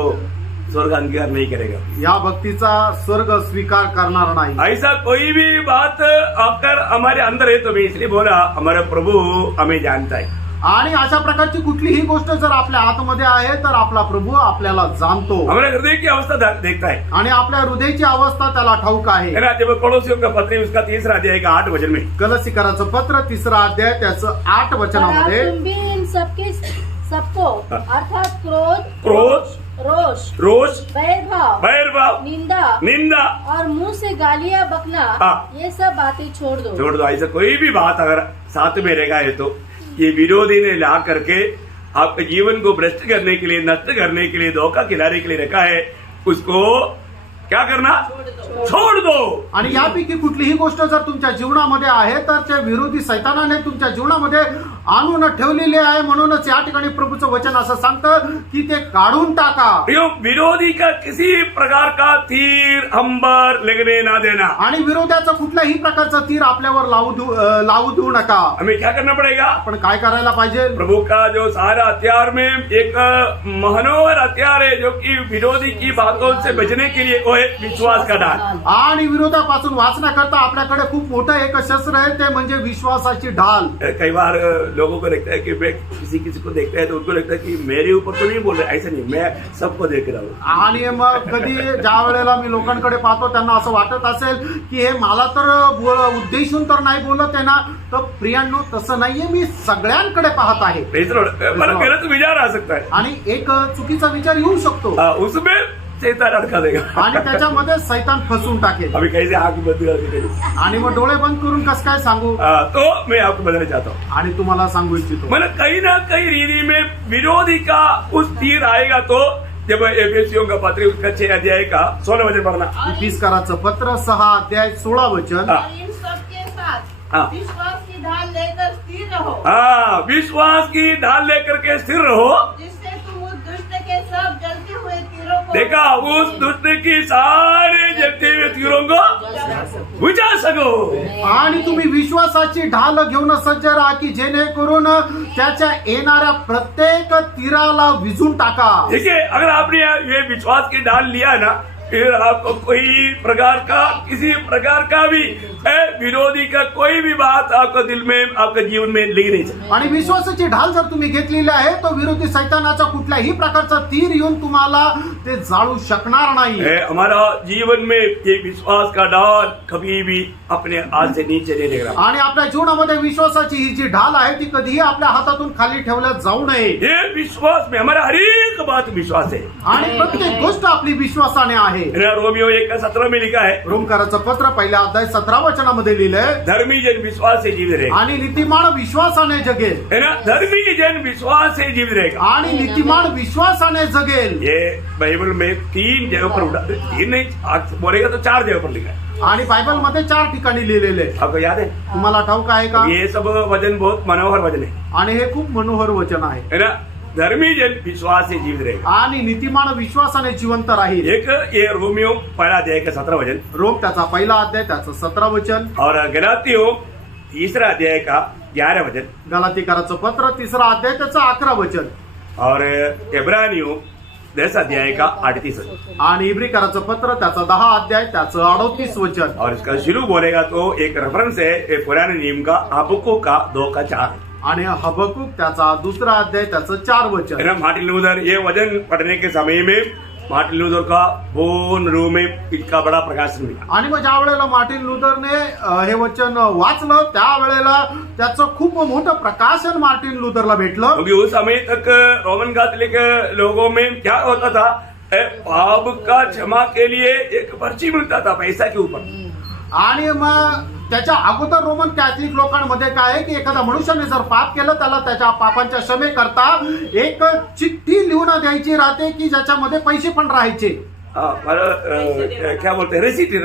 स्वर्ग अंगीकार नहीं करेगा. या भक्तीचा स्वर्ग स्वीकार करणार नाही. ऐसा कोई भी बात आकर हमारे अंदर है तो मैं इसलिए बोला, हमारा प्रभु हमें जानता है. आणि अशा प्रकारची कुठलीही गोष्ट जर आपल्या आतमध्ये आहे तर आपला प्रभू आपल्याला जाणतो, हमारे हृदय की अवस्था देखता है. आणि आपल्या हृदयाची अवस्था त्याला ठाऊक आहे. है ना. जब कोलोसियों का पत्र उसका 3 अध्याय का 8 वचन में, कलसीकराचं पत्र 3 अध्याय त्याचं 8 वचनामध्ये, तुम भी इन सबको अर्थात क्रोध, रोष, बैर भाव, निंदा और मुंह से गालियां बकना, ये सब बातें छोड़ दो. ऐसा कोई भी बात अगर साथ में रहेगा है तो ये विरोधी ने ला करके आपके जीवन को भ्रष्ट करने के लिए, नष्ट करने के लिए, धोखा खिलाने के लिए रखा है, उसको क्या करना, छोड़ दो. आणि यापैकी कुठलीही गोष्ट जर तुमच्या जीवनामध्ये आहे तर त्या विरोधी सैतानाने तुमच्या जीवनामध्ये आणून ठेवलेली आहे. म्हणूनच या ठिकाणी प्रभूचं वचन असं सांगतं की ते काढून टाका. विरोधी का किसी प्रकार का तीर हम पर लगने ना देना. आणि विरोधाचं कुठल्याही प्रकारचं तीर आपल्यावर लावू देऊ नका. हमें क्या करना पड़ेगा, आपण काय करायला पाहिजे? प्रभु का जो सारा हथियार में एक मनोहर हथियार है जो कि विरोधी की बातों से बचने के लिए वो है विश्वास का ढाल. आणि विरोधापासून वाचण्याकरता आपल्याकडे खूप मोठं एक शस्त्र आहे, ते म्हणजे विश्वासाची ढाल. कई बार लोगों को लगता है कि मैं किसी को देखता है तो उनको लगता है कि मेरे ऊपर तो नहीं बोल रहे, ऐसा नहीं, मैं सबको देख रहा हूँ. आणि मग कधी ज्या वेळेला मी लोकांकडे पाहतो त्यांना असं वाटत असेल की हे मला तर उद्देशून तर नाही बोलत आहे ना. तर प्रियांनो, तसं नाहीये, मी सगळ्यांकडे पाहत आहे. मला गलत विचार आ सकता है आणि एक चुकीचा विचार येऊ शकतो, उसमें शैतान अटका देगा आणि त्याच्यामध्ये सैतान फसवून टाकेल. अभी कैसे आंख बंद करके आणि मग डोळे बंद करून कसं काय सांगू. तो मैं आपको बताना चाहता हूँ, आणि तुम्हाला सांगू इच्छितो, मतलब कहीं ना कहीं रीति में विरोधी का उस तीर आएगा तो जब एफएसियों का पत्र उसका 6 अध्याय का 16 वचन पढ़ना. इफिसकाराचं पत्र 6 अध्याय 16 वचन. और इन सबके साथ विश्वास की ढाल लेकर स्थिर रहो. हाँ, विश्वास की ढाल लेकर के स्थिर रहो. जिससे तुम उस दुष्ट के सब जलते हुए तीरों को देखा, उस दुष्ट की सारे जलते हुए तीरों को बुझा सको. आणि तुम्ही विश्वासाची ढाल घेऊन सज्ज राहा की जेणेकरून त्याच्या येणाऱ्या प्रत्येक तीराला विझून टाका. देखिए, अगर आपने ये विश्वास की ढाल लिया ना, फिर आपको कोई प्रकार का किसी प्रकार का भी विरोधी का कोई भी बात आपका दिल में आपका जीवन में लगी नहीं सकती. आणि विश्वासाची ढाल जर तुम्ही घेतलेली आहे तो विरोधी सैतानाचा कुठल्याही प्रकारचा तीर येऊन तुम्हाला ते जाळू शकणार नाही. हमारा जीवन में ये विश्वास का ढाल कभी भी अपने हाथ से नीचे नहीं देगा. आणि आपल्या जीवनामध्ये विश्वासाची ही जी ढाल आहे ती कधीही आपल्या हातातून खाली ठेवल्या जाऊ नये. ये विश्वास में हमारा हर एक बात विश्वास है. आणि प्रत्येक गोष्ट आपली विश्वासाने आहे. रोमियो 1:17 में लिखा है, रोमकाराचं पत्र 1 अध्याय 17 वचनामध्ये लिहिलंय, धर्मी जन विश्वास से जीवित रहेगा. आणि नीतिमान विश्वासाने जगेल. है ना, धर्मी जन विश्वास से जीवित रहेगा. आणि नीतिमान विश्वासाने जगेल. ये बाइबल में 3 जगह पर उठा, 3 नहीं आज बोलेगा तो 4 जगह पर लिखा है. आणि बायबल मध्ये 4 ठिकाणी लिहिलेले. आपको याद है? तुम्हाला ठाऊक आहे का? ये सब वचन बहुत मनोहर वचन है. आणि हे खूप मनोहर वचन आहे. है ना, धर्मी जन विश्वास से जीवित रहेगा. आणि नीतिमान विश्वासाने जिवंत राहील. एक ये रोमियो 1 अध्याय का 17 वचन, रोम त्याचा 1 अध्याय त्याचं 17 वचन, और गलातियों 3 अध्याय का 11 वचन, गलातीकाराचं पत्र 3 अध्याय त्याचं 11 वचन, और इब्रानियों 10 अध्याय का 38 वचन, आणि इब्रिकाराचं पत्र त्याचा 10 अध्याय त्याचं 38 वचन. और इसका शुरू बोलेगा तो एक रेफरेंस है ये पुराने नियम का हबक्कुक का 2 का 4. आणि हबक्कुक त्याचा 2 अध्याय त्याचं 4 वचन. है ना, मार्टिन लूथर ये वचन पढ़ने के समय में मार्टिन लूथर का पूर्ण रूप में इसका बड़ा प्रकाशन मिला. आणि मग ज्या वेळेला मार्टिन लुथरने हे वचन वाचलं त्यावेळेला त्याचं खूप मोठं प्रकाशन मार्टिन लुथरला भेटलं. क्योंकि उस समय तक रोमन कैथोलिक लोगों में क्या होता था, पाप का क्षमा के लिए एक पर्ची मिलता था पैसा के ऊपर. आणि मग त्याच्या अगोदर रोमन कॅथलिक लोकांमध्ये काय आहे की एखाद्या मनुष्याने जर पाप केलं त्याला त्याच्या पापांच्या क्षमे करता एक चिठ्ठी लिहून द्यायची राहते की ज्याच्यामध्ये पैसे पण राहायचे. क्या बोलते, रसीट.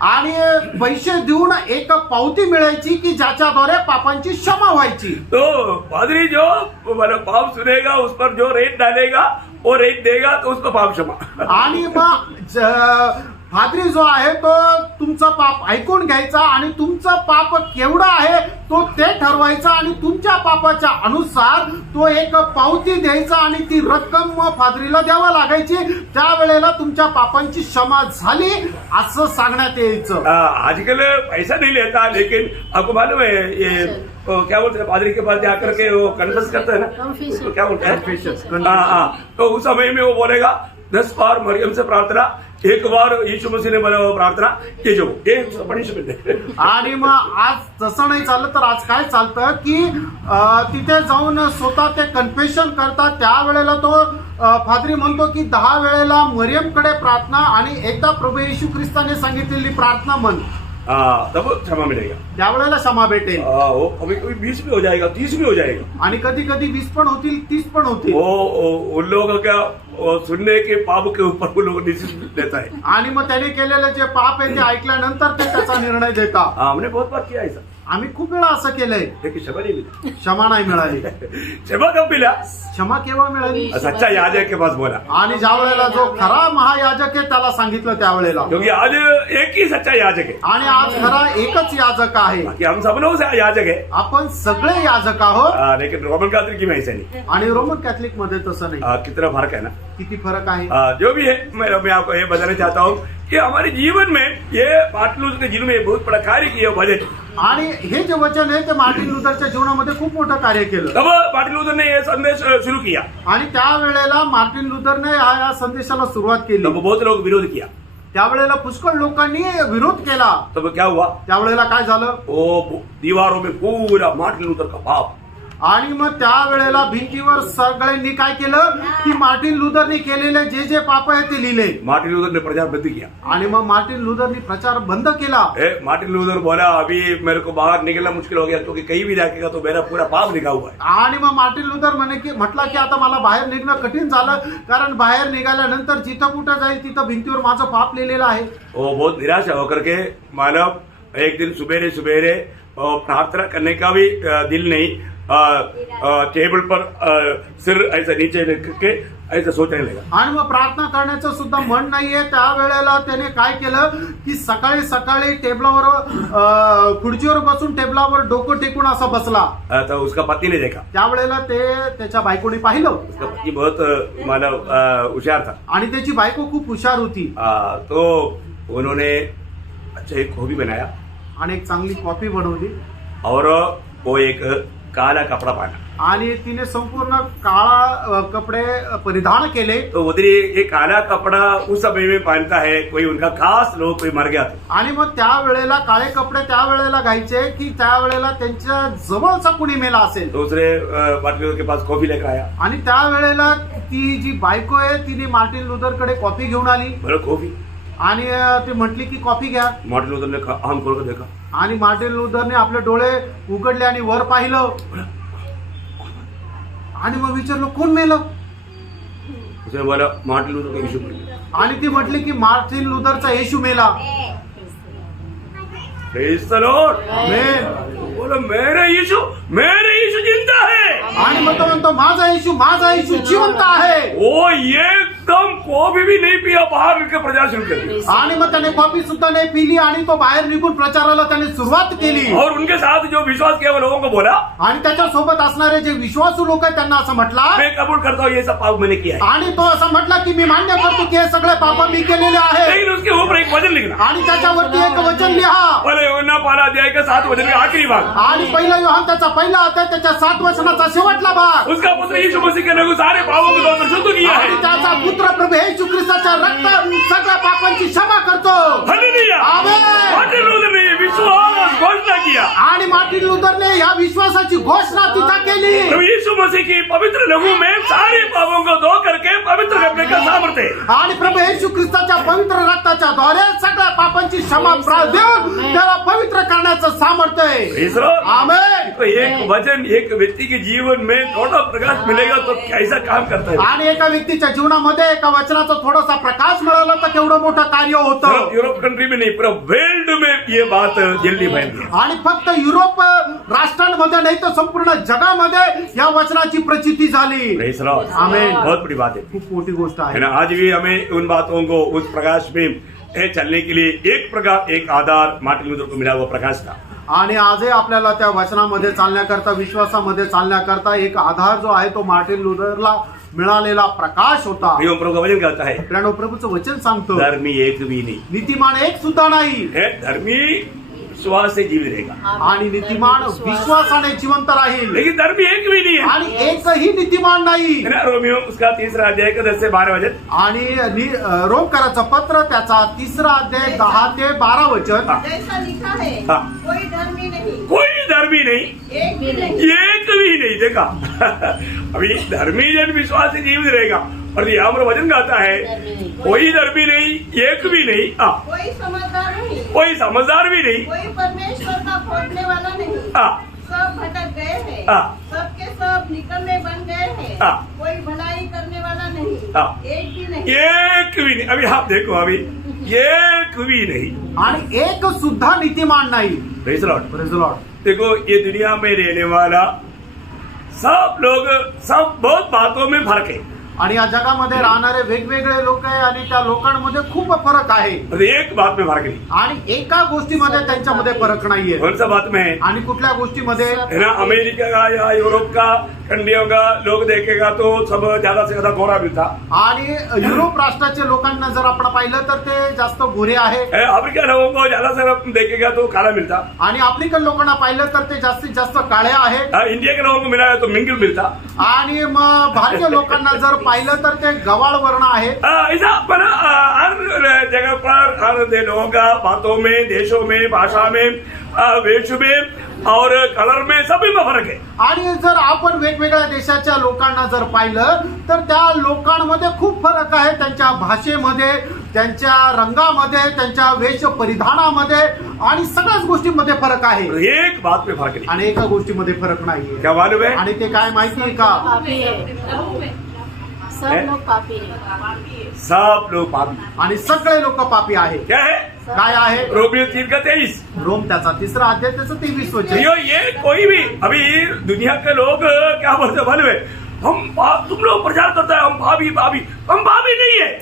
आणि पैसे देऊन एक पावती मिळायची की ज्याच्याद्वारे पापांची क्षमा व्हायची. तो पादरी जो मतलब पाप सुनेगा उस पर जो रेट डालेगा वो रेट देगा तो उसको पाप क्षमा. आणि मग पादरी जो आहे तो तुमचं पाप ऐकून घ्यायचा आणि तुमचं पाप केवढं आहे तो ते ठरवायचा आणि तुमच्या पापाच्या अनुसार तो एक पावती द्यायचा आणि ती रक्कम पादरीला द्यावा लागायची. त्यावेळेला तुमच्या पापांची क्षमा झाली असं सांगण्यात यायचं. आजकल पैसा नहीं लेता, लेकिन आपको मालूम है ये क्या बोलते हैं, पादरी के पास जाकर के वो कन्फेस करता है ना, तो क्या बोलते हैं, हाँ, तो उस समय में वो बोलेगा 10 बार मरियम से प्रार्थना, 1 बार यीशु मसीह ने प्रार्थना, ये पनिशमेंट है. आणि मग आज तसं नाही चाललं तर आज काय चालतं की तिथे जाऊन स्वतः ते कन्फेशन करतात. त्यावेळेला तो फादरी म्हणतो की 10 वेळेला मरियमकडे प्रार्थना आणि एकदा प्रभू येशू ख्रिस्ताने सांगितलेली प्रार्थना म्हण, तब क्षमा मिलेगा. त्यावेळेला क्षमा भेटेल. वो कभी 20 भी हो जाएगा, 30 भी हो जाएगा. आणि कधी कधी 20 पण होतील, 30 पण होतील. वो उन लोगों का और सुनने के पाप के ऊपर वो लोग डिसीजन लेता है। आणि मग त्याने केलेले जे पाप आहे ते ऐकल्यानंतर ते त्याचा निर्णय देता. हाँ, हमने बहुत बार किया ऐसा, आम्ही खूप वेळा असं केलंय, लेकिन क्षमा नहीं मिली। क्षमा नाही मिळाली. क्षमा कब मिला? क्षमा केव्हा मिळाली? सच्चा याजक के पास बोला, आणि ज्या वेळेला जो खरा महायाजक आहे त्याला सांगितलं त्यावेळेला. क्योंकि आज एक ही सच्चा याजक है, आणि आज खरा एकच याजक आहे. बाकी हम सब लोग से याजक है। आपण सगळे याजक आहोत. लेकिन रोमन कैथोलिक में ऐसा नहीं। आणि रोमन कॅथलिक मध्ये तसं नाही. कितना फर्क है ना। किती फरक आहे. जो भी है, मैं आपको ये बताना चाहता हूँ कि हमारे जीवन में ये मार्टिन लूथर के जीवन में बहुत बड़ा कार्य किया वचन। आणि हे जे वचन आहे ते मार्टिन लुथरच्या जीवनामध्ये खूप मोठं कार्य केलं. तब मार्टिन लूथर ने ये संदेश शुरू किया, आणि त्यावेळेला मार्टिन लुथरने या संदेशाला सुरुवात केली. तब बहुत लोग विरोध किया। त्यावेळेला पुष्कळ लोकांनी विरोध केला. तब क्या हुआ? त्यावेळेला काय झालं? वो दीवारों में पूरा मार्टिन लूथर का पाप। आणि मग त्यावेळेला भिंतीवर सगळ्यांनी काय केलं की मार्टिन लुथरने केलेले जे जे पाप आहे ते लिहिले. मार्टिन लूथर ने प्रचार बंद किया। आणि मग मार्टिन लुथरने प्रचार बंद केला. मार्टिन लूथर बोला, अभी मेरे को बाहर निकलना मुश्किल हो गया, क्योंकि कहीं भी जाएगा तो मेरा पूरा पाप लिखा हुआ है। आणि मग मार्टिन लुथर म्हटला की आता मला बाहेर निघणं कठीण झालं, कारण बाहेर निघाल्यानंतर जिथं कुठं जाईल तिथं भिंतीवर माझं पाप लिहिलेलं आहे. वो बहुत निराशा होकर के मानव एक दिन सुबेरे सुबेरे प्रार्थना करने का भी दिल नहीं, टेबल पर सिर ऐसा नीचे रख के ऐसा सोचने लगा. आणि मग प्रार्थना करण्याचं सुद्धा मन नाहीये. त्यावेळेला त्याने काय केलं की सकाळी सकाळी टेबलावर खुर्चीवर बसून टेबलावर डोकं टेकून असा बसला. तो उसका पति ने देखा, त्यावेळेला ते त्याच्या बायकोने पाहिलं. उसका पति बहुत मानव होशियार था, आणि त्याची बायको खूप हुशार होती. तो उन्होंने अच्छा एक कॉफी बनाया आणि एक चांगली कॉफी बनवली. और वो एक काला कपड़ा पहना, आणि तिने संपूर्ण काळा कपडे परिधान केले. तो उधर ये काला कपड़ा उस समय में पहनता है कोई उनका खास लोग कोई मर गया था. आणि मग त्यावेळेला काळे कपडे त्यावेळेला घायचे की त्यावेळेला त्यांच्या जवळचा कुणी मेला असेल. दूसरे मार्टिन लूथर के पास कॉफी लेकर आया. आणि त्यावेळेला ती जी बायको आहे तिने मार्टिन लुथरकडे कॉफी घेऊन आली. बोला कॉफी. आणि ती म्हटली की कॉफी घ्या. मार्टिन लूथर ने आंख खोल कर देखा. आणि मार्टिन लुथरने आपले डोळे उघडले आणि वर पाहिलं. आणि मग विचारलं कोण मेलं. उसने बोला मार्टिन लूथर का यीशु मर गया. आणि ती म्हटली की मार्टिन लुथरचा येशू मेला. Praise the lord. आमेन. बोला मेरा यीशु जिंदा है. आणि मग तो म्हणतो माझा येशू जिवंत आहे. वो एकदम कॉफी भी नहीं पिया, बाहर निकल प्रचार शुरू कर दिया. आणि मग त्याने कॉफी सुद्धा नाही पिली आणि तो बाहेर निघून प्रचाराला त्याने सुरुवात केली. और उनके साथ जो विश्वास किया वो लोगों को बोला, आणि त्याच्या सोबत असणारे जे विश्वासू लोक आहेत त्यांना असं म्हटला, मैं कबूल करता हूँ ये सब पाप मैंने किया है. आणि तो असं म्हटला की मी मान्य करतो की हे सगळे पाप मी केलेले आहे. लेकिन उसके ऊपर एक वचन लिखना. आणि त्याच्यावरती एक वचन लिहा. पहले यूहन्ना पहला अध्याय का 7 वचन का आखिरी भाग. आणि पहिला योहान त्याचा पहिला अध्याय त्याच्या 7 वचनाचा शेवटला भाग. उसका पुत्र यीशु मसीह के लहू सारे पापों को धोकर शुद्ध किया आणि है. त्याचा पुत्र प्रभू येशू ख्रिस्ताच्या रक्त सगळ्या पापांची क्षमा करतो. हालेलुया. आमेन. मार्टिन लूथर ने विश्वास घोषणा किया. आणि मार्टिन लुथरने या विश्वासाची घोषणा तिथं केली. तो यीशु मसीह की पवित्र लहू में सारे पापों को धो करके पवित्र करने का सामर्थ्य है. आणि प्रभू येशू ख्रिस्ताच्या पवित्र रक्ताच्या द्वारे सगळ्या पापांची क्षमा देऊन त्याला पवित्र करण्याचं सामर्थ्य आहे. Praise the lord. आमेन. तो एक वचन एक व्यक्ति के जीवन में थोड़ा प्रकाश मिलेगा तो कैसा काम करता है. आणि एका व्यक्तीच्या जीवनामध्ये एका वचनाचा थोडासा प्रकाश मिळाला तर केवढं मोठं कार्य होतं. सिर्फ यूरोप कंट्री में नहीं, पूरा वर्ल्ड में ये बात जल्दी फैल गई. आणि फक्त युरोप राष्ट्रांमध्ये नाही तर संपूर्ण जगामध्ये या वचनाची प्रचिती झाली. Praise the lord. आमेन. बहुत बड़ी बात है. खूप मोठी गोष्ट है आहे. ना. आज भी हमें उन बातों को उस प्रकाश में चलने के लिए एक आधार मार्टिन लूथर को मिला हुआ प्रकाश था. आणि आजही आपल्याला त्या वचनामध्ये चालण्याकरता विश्वासामध्ये चालण्याकरता एक आधार जो आहे तो मार्टिन लुथरला मिळालेला प्रकाश होता. प्रभु का वचन कहता है, प्रिय प्रभूचं वचन सांगतो धर्मी एक भी नहीं. नीतिमान एक सुद्धा नाही. धर्मी विश्वास से जीवित रहेगा. आणि नीतिमान विश्वासाने जिवंत राहील. लेकिन धर्मी एक भी नहीं है. आणि एकही नीतिमान नाही. है ना. रोमियो उसका 3 अध्याय का 10 से 12 वचन. आणि रोमकराचं पत्र त्याचा 3 अध्याय 10 ते 12 वचन. जैसा लिखा है, हाँ. कोई धर्मी नहीं, कोई धर्मी नहीं, एक भी नहीं. एक भी नहीं. देखा. अभी धर्मी जन विश्वास से जीवित रहेगा. और यहाँ पर वचन कहता है कोई धर्मी नहीं, एक भी नहीं. कोई समझदार नहीं, कोई समझदार भी नहीं. कोई परमेश्वर का खोजने वाला नहीं. हाँ. सब भटक गए हैं, हाँ. सबके सब निकम्मे बन गए हैं. हाँ। कोई भलाई करने वाला नहीं, हाँ। एक भी नहीं। एक भी नहीं। अभी आप देखो, अभी एक भी नहीं, आणि एक सुद्धा नीतिमान नाही. Praise the Lord. Praise the Lord. देखो, ये दुनिया में रहने वाला सब लोग, सब बहुत बातों में फर्क है. आणि या जगामध्ये राहणारे वेगवेगळे लोक आहे आणि त्या लोकांमध्ये खूप फरक आहे. और एक बात में फर्क नहीं. आणि एका गोष्टीमध्ये त्यांच्यामध्ये फरक नाहीये. कौन सा बात में है? आणि कुठल्या गोष्टीमध्ये? है ना, अमेरिका का या यूरोप का कंट्रियों का लोग देखेगा तो सब ज्यादा से ज्यादा गोरा मिलता आणि युरोप राष्ट्राच्या लोकांना जर आपण पाहिलं तर ते जास्त गोरे आहे. है. अफ्रीका लोगों को ज्यादा से ज्यादा देखेगा तो काला मिलता. आणि आफ्रिकन लोकांना पाहिलं तर ते जास्तीत जास्त काळे आहेत. इंडिया के लोगों को मिला तो मिंगल मिलता. आणि मग भारतीय लोकांना जर पाहिलं तर ते गवाळ वर्ण आहेत. ऐसा बना हर जगह पर, हर लोगों का बातों में, देशों में, भाषा में, वेश में और कलर में, सभी में फर्क है. आणि जर आपण वेगवेगळ्या देशाच्या लोकांना जर पाहिलं तर त्या लोकांमध्ये खूप फरक आहे. त्यांच्या भाषेमध्ये, त्यांच्या रंगामध्ये, त्यांच्या वेश परिधानामध्ये आणि सगळ्याच गोष्टींमध्ये फरक आहे. एक बात पे फर्क नहीं. आणि एका गोष्टीमध्ये फरक नाहीये. क्या मालूम है? आणि ते काय माहिती आहे का? पापी है, सब लोग पापी है. सब लोग पापी. आणि सगळे लोक पापी आहे. क्या है? काय आहे? रोमियो 3:23. रोम त्याचा 3 अध्याय त्याचं 23 वचन. ये कोई भी अभी दुनिया के लोग क्या बोलते मालूम है? तुम लोग प्रचार करता है हम पापी पापी. हम पापी नहीं है.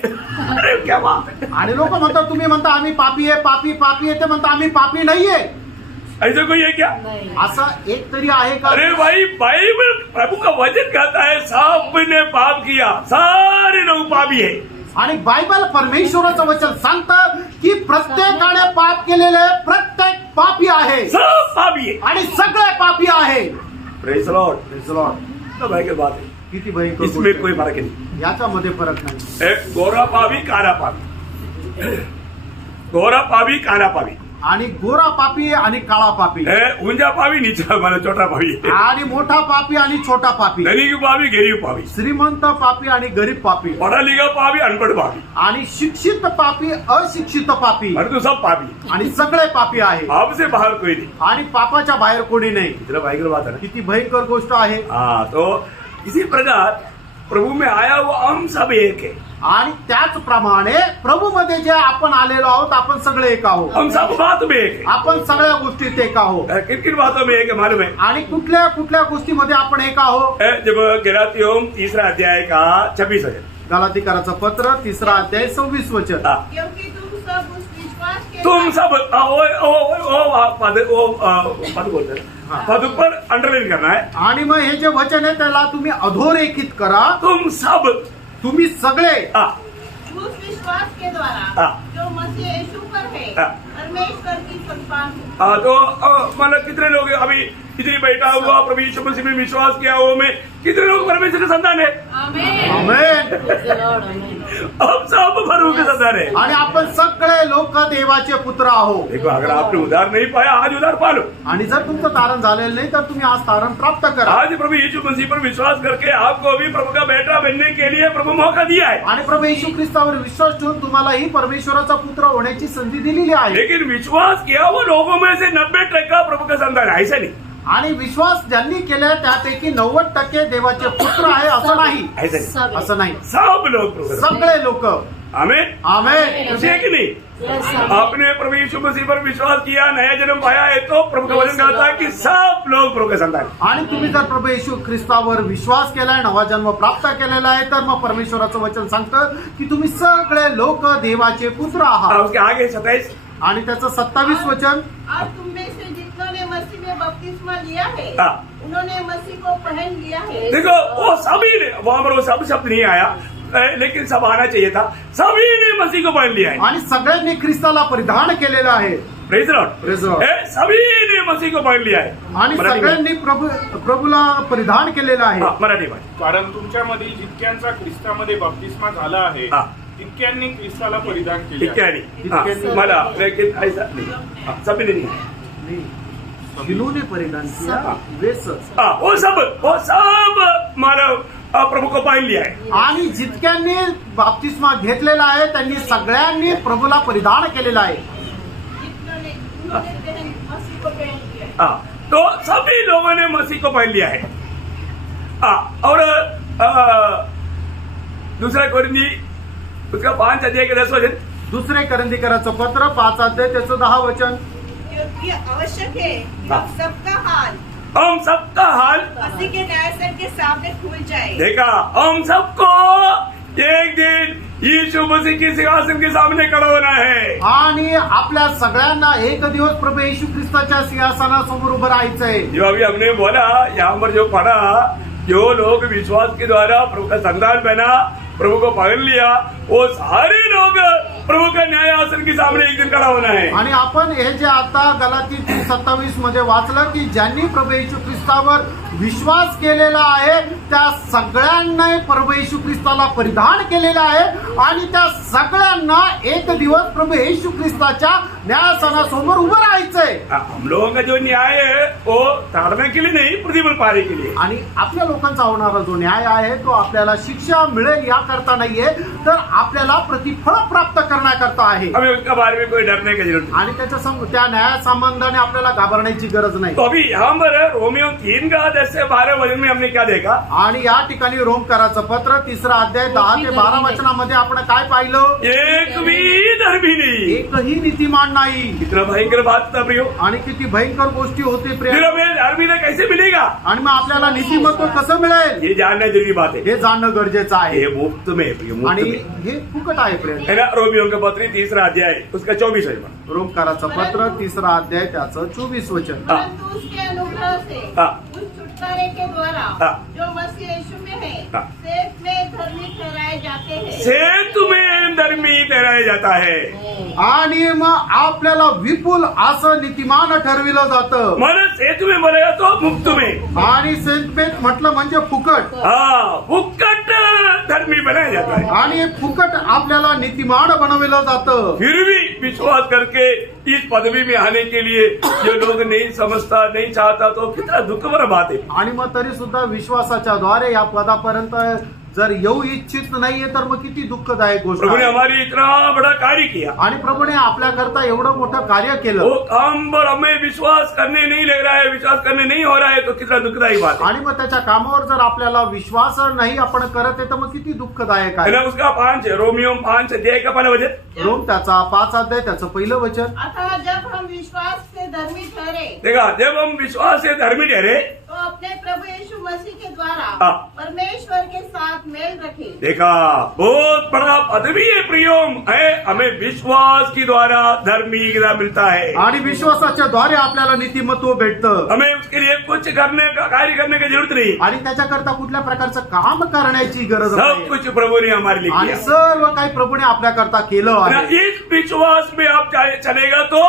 अरे क्या बात है. आणि लोक म्हणतात, तुम्ही म्हणता आम्ही पापी आहे, पापी पापी आहे. ते म्हणता आम्ही पापी नाहीये. ऐसे कोई है क्या? नहीं. असं एक तरी आहे का? अरे भाई, बाइबल प्रभु का वचन कहता है सबने पाप किया, सारे लोग पापी है. आणि बायबल परमेश्वराचं वचन सांगतं की प्रत्येकाने पाप केलेले प्रत्येक पापी आहे. सब पापी है. आणि सगळे पापी आहे. Praise the Lord. Praise the Lord. तो भाई की बात है. किती भयंकर इसमें गोष्ट कोई आहे. फर्क नहीं. याच्यामध्ये फरक नाही. एक गोरा पावी, काला पावी. गोरा पावी, काला पावी. आणि गोरा पापी आणि काळा पापी. ऊंचा पावी, नीचा माना छोटा पावी. आणि मोठा पापी आणि छोटा पापी. धनी की पावी, गरीब पावी. श्रीमंत पापी आणि गरीब पापी. पढ़ा लिखा पावी, अनपढ़ पावी. आणि शिक्षित पापी, अशिक्षित पापी. परंतु सब पापी. आणि सगळे पापी आहे. आपसे बाहर कोई नहीं. आणि पापाच्या बाहेर कोणी नाही. इतना भाई की बात है ना. किती भयंकर गोष्ट आहे. हाँ, तो इसी प्रकार प्रभु में आया वो हम सब एक है. आणि त्याचप्रमाणे प्रभू मध्ये जे आपण आलेलो आहोत, आपण सगळे एक आहोत. हम सब बात में एक है. आपण सगळ्या गोष्टीत एक आहोत. किन किन बातों में एक है मालूम है? आणि कुठल्या कुठल्या गोष्टीमध्ये आपण एक आहोत. जब गलातियों 3 अध्याय का 26 वचन. गलातीकराचं पत्र 3 अध्याय 26 वचन. हाँ. क्योंकि तुम सब उस विश्वास के तुम सब पद बोलते हैं. हाँ. पद पर अंडरलाइन करना है. आणि मग हे जे वचन आहे त्याला तुम्ही अधोरेखित करा. तुम सब. तुम्ही सगळे हाँ. उस विश्वास के द्वारा हाँ. जो मसीह यीशु पर है, हाँ. परमेश्वर की संतान हो. हाँ, तो मतलब कितने लोग हैं? अभी इतनी बैठा हुआ प्रभु यीशु मसीह में विश्वास किया हुआ में कितने लोग परमेश्वर के संतान है? आमेन. आमेन. Praise the Lord. आमेन. हम सब प्रभु के संतान है. आणि आपण सगळे लोक देवाचे पुत्र आहोत. देखो, अगर आपने उधार नहीं पाया, आज उधार पा लो. आणि जर तुमचं तारण झालेलं नाही तर तुम्ही आज तारण प्राप्त करा. आज प्रभु यीशु मसीह पर विश्वास करके आपको भी प्रभु का बेटा बनने के लिए प्रभु मौका दिया है. आणि प्रभू येशू ख्रिस्तावर विश्वास ठेवून तुम्हालाही परमेश्वराचा पुत्र होण्याची संधी दिलेली आहे. लेकिन विश्वास किया वो लोगों में से 90% प्रभु का संतान है. ऐसा नहीं. आणि विश्वास ज्यांनी केलाय त्यापैकी 90% देवाचे पुत्र आहे असं नाही. ऐसा नहीं. सब असं नाही. सब लोग प्रभु के संतान. सगळे लोक. आमेन. आमेन. खुशी है कि नहीं? Yes, आमेन. आपने प्रभु यीशु मसीह पर विश्वास किया, नया जन्म पाया है, तो प्रभु का वचन कहता है कि सब लोग प्रभु के संतान हैं. आणि तुम्ही जर प्रभू येशू ख्रिस्तावर विश्वास केलाय, नवा जन्म प्राप्त केलेला आहे, तर मग परमेश्वराचं वचन सांगतं की तुम्ही सगळे लोक देवाचे पुत्र आहात. उसके आगे 27. आणि त्याचं 27 वचन. और तुम में से जितनों ने मसीह में बपतिस्मा लिया है, हाँ. उन्होंने मसीह को पहन लिया है. देखो, वो सभी ने, वहां पर वो सब शब्द नहीं आया, लेकिन सब आना चाहिए था. सभी ने मसीह को पहन लिया है. आणि सगळ्यांनी ख्रिस्ताला परिधान केलेलं आहे. Praise the Lord. Praise the Lord. सभी ने मसीह को पहन लिया है. आणि मराठी में. सगळ्यांनी प्रभूला परिधान केलेलं आहे. हाँ, मराठी में. कारण तुमच्यामधील जितक्यांचा ख्रिस्तामध्ये बप्तिस्मा झाला आहे हाँ. तितक्यांनी ख्रिस्ताला परिधान केले ठीक है आहे. नहीं. हाँ, मला, लेकिन ऐसा नहीं. हाँ, सभी ने नहीं. जिन्होंने परिधान किया वेस. हाँ, वो सब मानव प्रभु को पहन लिया है. आणि जितक्यांनी बाप्तिस्मा घेतलेला आहे त्यांनी सगळ्यांनी प्रभूला परिधान केलेलं आहे. जितनों ने उन्होंने मसीह को पहन लिया है. हाँ, तो सभी लोगों ने मसीह को पहन लिया है. हाँ, और दूसरा कोरिंदी उसका 5 अध्याय के 10 वचन। दुसरे करंदीकराचं पत्र 5 अध्याय त्याचं 10 वचन। क्योंकि आवश्यक है हाँ। हम सबका हाल हम सबका हाल मसीह के न्यायसर के सामने खुल जाए। देखा, हम सबको एक दिन यीशु मसीह के सिंहासन के सामने खड़ा होना है। आणि आपल्या सगळ्यांना एक दिवस प्रभू येशू ख्रिस्ताच्या सिंहासनासमोर उभं राहायचंय। जो अभी हमने बोला यहाँ पर जो पढ़ा, जो लोग विश्वास के द्वारा प्रभु का संतान बना, प्रभु को पकड़ लिया, वो सारे लोग प्रभु का न्याय आसन के सामने एक दिन खड़ा होना है। आणि आपण हे जे आता गलाती 27 मध्ये वाचलं की ज्यांनी प्रभू येशू ख्रिस्तावर विश्वास केलेला आहे त्या सगळ्यांना प्रभु येशू ख्रिस्ताला परिधान केलेला आहे आणि त्या सगळ्यांना एक दिवस प्रभु येशू ख्रिस्ताच्या न्यायासनासमोर उभं राहायचंय। हम लोगों का जो न्याय है वो ताड़ने के लिए नहीं, प्रतिफल पाने के लिए। आणि आपल्या लोकांचा होणारा जो न्याय आहे तो आपल्याला शिक्षा मिळेल याकरता नाहीये, तर आपल्याला प्रतिफळ प्राप्त करण्याकरता आहे। हमें उसका बारे में कोई डरने की जरूरत नहीं। आणि त्या न्याया संबंधाने आपल्याला घाबरण्याची गरज नाही। तो अभी यहाँ पर रोमियो 3 का 10 से 12 वचन में हमने क्या देखा? आणि या ठिकाणी रोमकराचं पत्र 3 अध्याय 10 ते 12 वचनामध्ये आपण काय पाहिलं? एक भी धर्मी नहीं। एकही नीतिमान नाही। कितना भयंकर बात था प्रियो। आणि किती भयंकर गोष्टी होते प्रिय। फिर हमें धर्मी कैसे मिलेगा? आणि मग आपल्याला नीतिमत्व कसं मिळेल ये जानना जरूरी बात है। हे जाणणं गरजेचं आहे। ये मुफ्त में है प्रियो, मुफ्त आणि में हे फुकट आहे प्रिय। है ना। रोमियो का पत्र 3 अध्याय उसका 24 वचन। रोमकाराचं पत्र 3 अध्याय त्याचं 24 वचन। परंतु उसके अनुग्रह से हाँ। उस छुटकारे के द्वारा हाँ। जो मसीह यीशु में है हाँ। सेठ में धर्मी ठहराए जाते हैं। सेतु में धर्मी ठहराया जाता है। आणि मग आपल्याला विपुल असं नीतिमान ठरविलं जातं। मन सेतु में बोलेगा तो मुफ्त में, आणि सेंतपेत म्हटलं म्हणजे फुकट। हाँ फुकट धर्मी बनाया जाता है। आणि फुकट आपल्याला नीतिमान बनवलं जातं। फिर भी विश्वास करके इस पदवी में आने के लिए जो लोग नहीं समझता, नहीं चाहता, तो कितना दुख भरा बात है। आणि मग तरी सुद्धा विश्वासाच्या द्वारे या पदापर्यंत जर येऊ इच्छित नाहीये तर मग किती दुःखदायक गोष्ट प्रभु ने आहे। हमारी इतना बड़ा कार्य किया, आणि प्रभूने आपल्याकरता एवढं मोठं कार्य वो केलं काम पर हमें विश्वास करने नहीं लग रहा है, विश्वास करने नहीं हो रहा है, तो कितना दुखदायी बात है। आणि मग त्याच्या कामावर जर आपल्याला विश्वास नाही आपण करत आहे तर मग किती दुःखदायक है ना। आहे। उसका 5 रोमियो 5 अध्याय का पहला वचन रोम त्याचा 5 अध्याय त्याचं पहिलं वचन। अतः जब हम विश्वास से धर्मी ठहरे देखा, जब हम विश्वास से धर्मी ठहरे तो अपने प्रभु यीशु मसीह के द्वारा हाँ। परमेश्वर के साथ मेल रखे। देखा, बहुत बड़ा पदवी है प्रियोम है, हमें विश्वास के द्वारा धर्मीता मिलता है। आणि विश्वासाच्या द्वारे आपल्याला नीतिमत्व भेटतं। हमें उसके लिए कुछ करने का कार्य करने की जरूरत नहीं, आणि त्याच्याकरता कुठल्या प्रकारचं काम करण्याची गरज सब नाही। कुछ प्रभु ने हमारे लिए आणि किया। सर्व काही प्रभूने आपल्याकरता केलं ना, आहे। इस विश्वास में आप चलेगा तो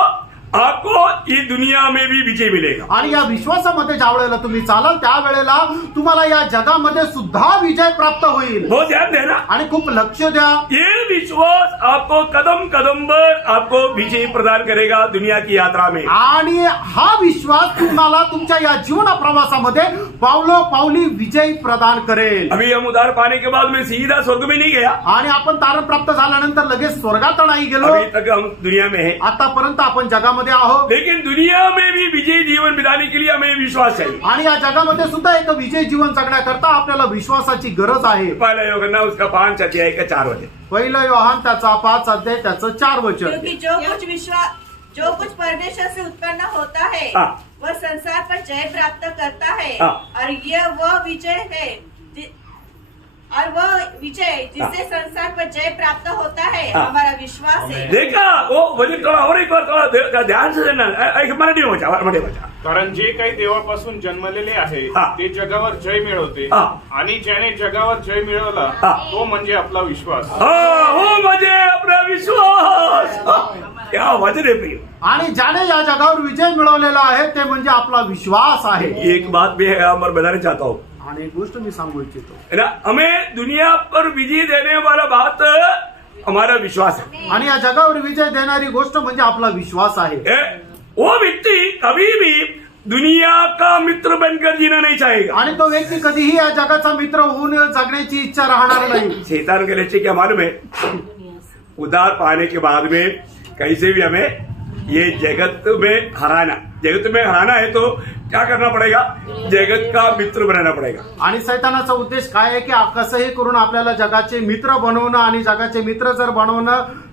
आपको इस दुनिया में भी विजय मिलेगा। आणि या विश्वासामध्ये ज्या वेळेला तुम्ही चालाल त्यावेळेला तुम्हाला या जगामध्ये सुद्धा विजय प्राप्त होईल। बहुत ध्यान देना, आणि खूप लक्ष द्या। ये विश्वास आपको कदम कदम पर आपको विजय प्रदान करेगा दुनिया की यात्रा में। आणि हा विश्वास तुम्हाला तुमच्या या जीवन प्रवासामध्ये पावलो पावली विजय प्रदान करेल। अभी हम उद्धार पाने के बाद में सीधा स्वर्ग में नहीं गया, आणि आपण तारण प्राप्त झाल्यानंतर लगेच स्वर्गात नाही गेलो। अभी तक हम दुनिया में है, आतापर्यंत आपण जगामध्ये आहोत। लेकिन दुनिया में भी विजय जीवन बिताने के लिए हमें विश्वास चाहिए। आणि या जगामध्ये सुद्धा एक विजय जीवन जगण्याकरता आपल्याला विश्वासाची गरज आहे। पहला योहन्ना उसका 5 अध्याय का 4 वचन। पहिलं योहान त्याचा 5 अध्याय त्याचं 4 वचन। क्योंकि जो कुछ परमेश्वर से उत्पन्न होता है हाँ। वह संसार पर जय प्राप्त करता है। हाँ। और यह वह विजय है और वह विजय जिससे संसार पर जय प्राप्त होता है हाँ। हमारा विश्वास है। देखा, वो वचन थोड़ा और एक बार थोड़ा ध्यान से देना। एक मराठी में बचा। कारण जे काही देवापासून जन्मलेले आहे हा. ते जगावर जय मिळवते हा. आणि ज्याने जगावर जय मिळवला हा. तो म्हणजे आपला विश्वास। हाँ, वो मुझे अपना विश्वास। क्या वचन है प्रिय। आणि ज्याने या जगावर विजय मिळवलेला आहे ते म्हणजे आपला विश्वास आहे। एक बात भी है, मैं बताना चाहता हूँ, आणि एक गोष्ट मी सांगू इच्छितो, है ना, हमें दुनिया पर विजय देने वाला बात हमारा विश्वास है। आणि या जगावर विजय देणारी गोष्ट म्हणजे आपला विश्वास आहे। वो व्यक्ति कभी भी दुनिया का मित्र बनकर जीना नहीं चाहेगा। आणि तो व्यक्ती कधीही या जगाचा मित्र होऊन जगण्याची इच्छा राहणार नाही। शैतान के लक्ष्य क्या मालूम है? उद्धार पाने के बाद में कैसे भी हमें ये जगत में हराना। जगत में हराना है तो क्या करना पड़ेगा? जगत का मित्र बनाना पड़ेगा. आणि सैतानाचा उद्देश काय आहे की कसंही करून आपल्याला जगाचे मित्र बनवणं आणि जगाचे मित्र जर बनवणं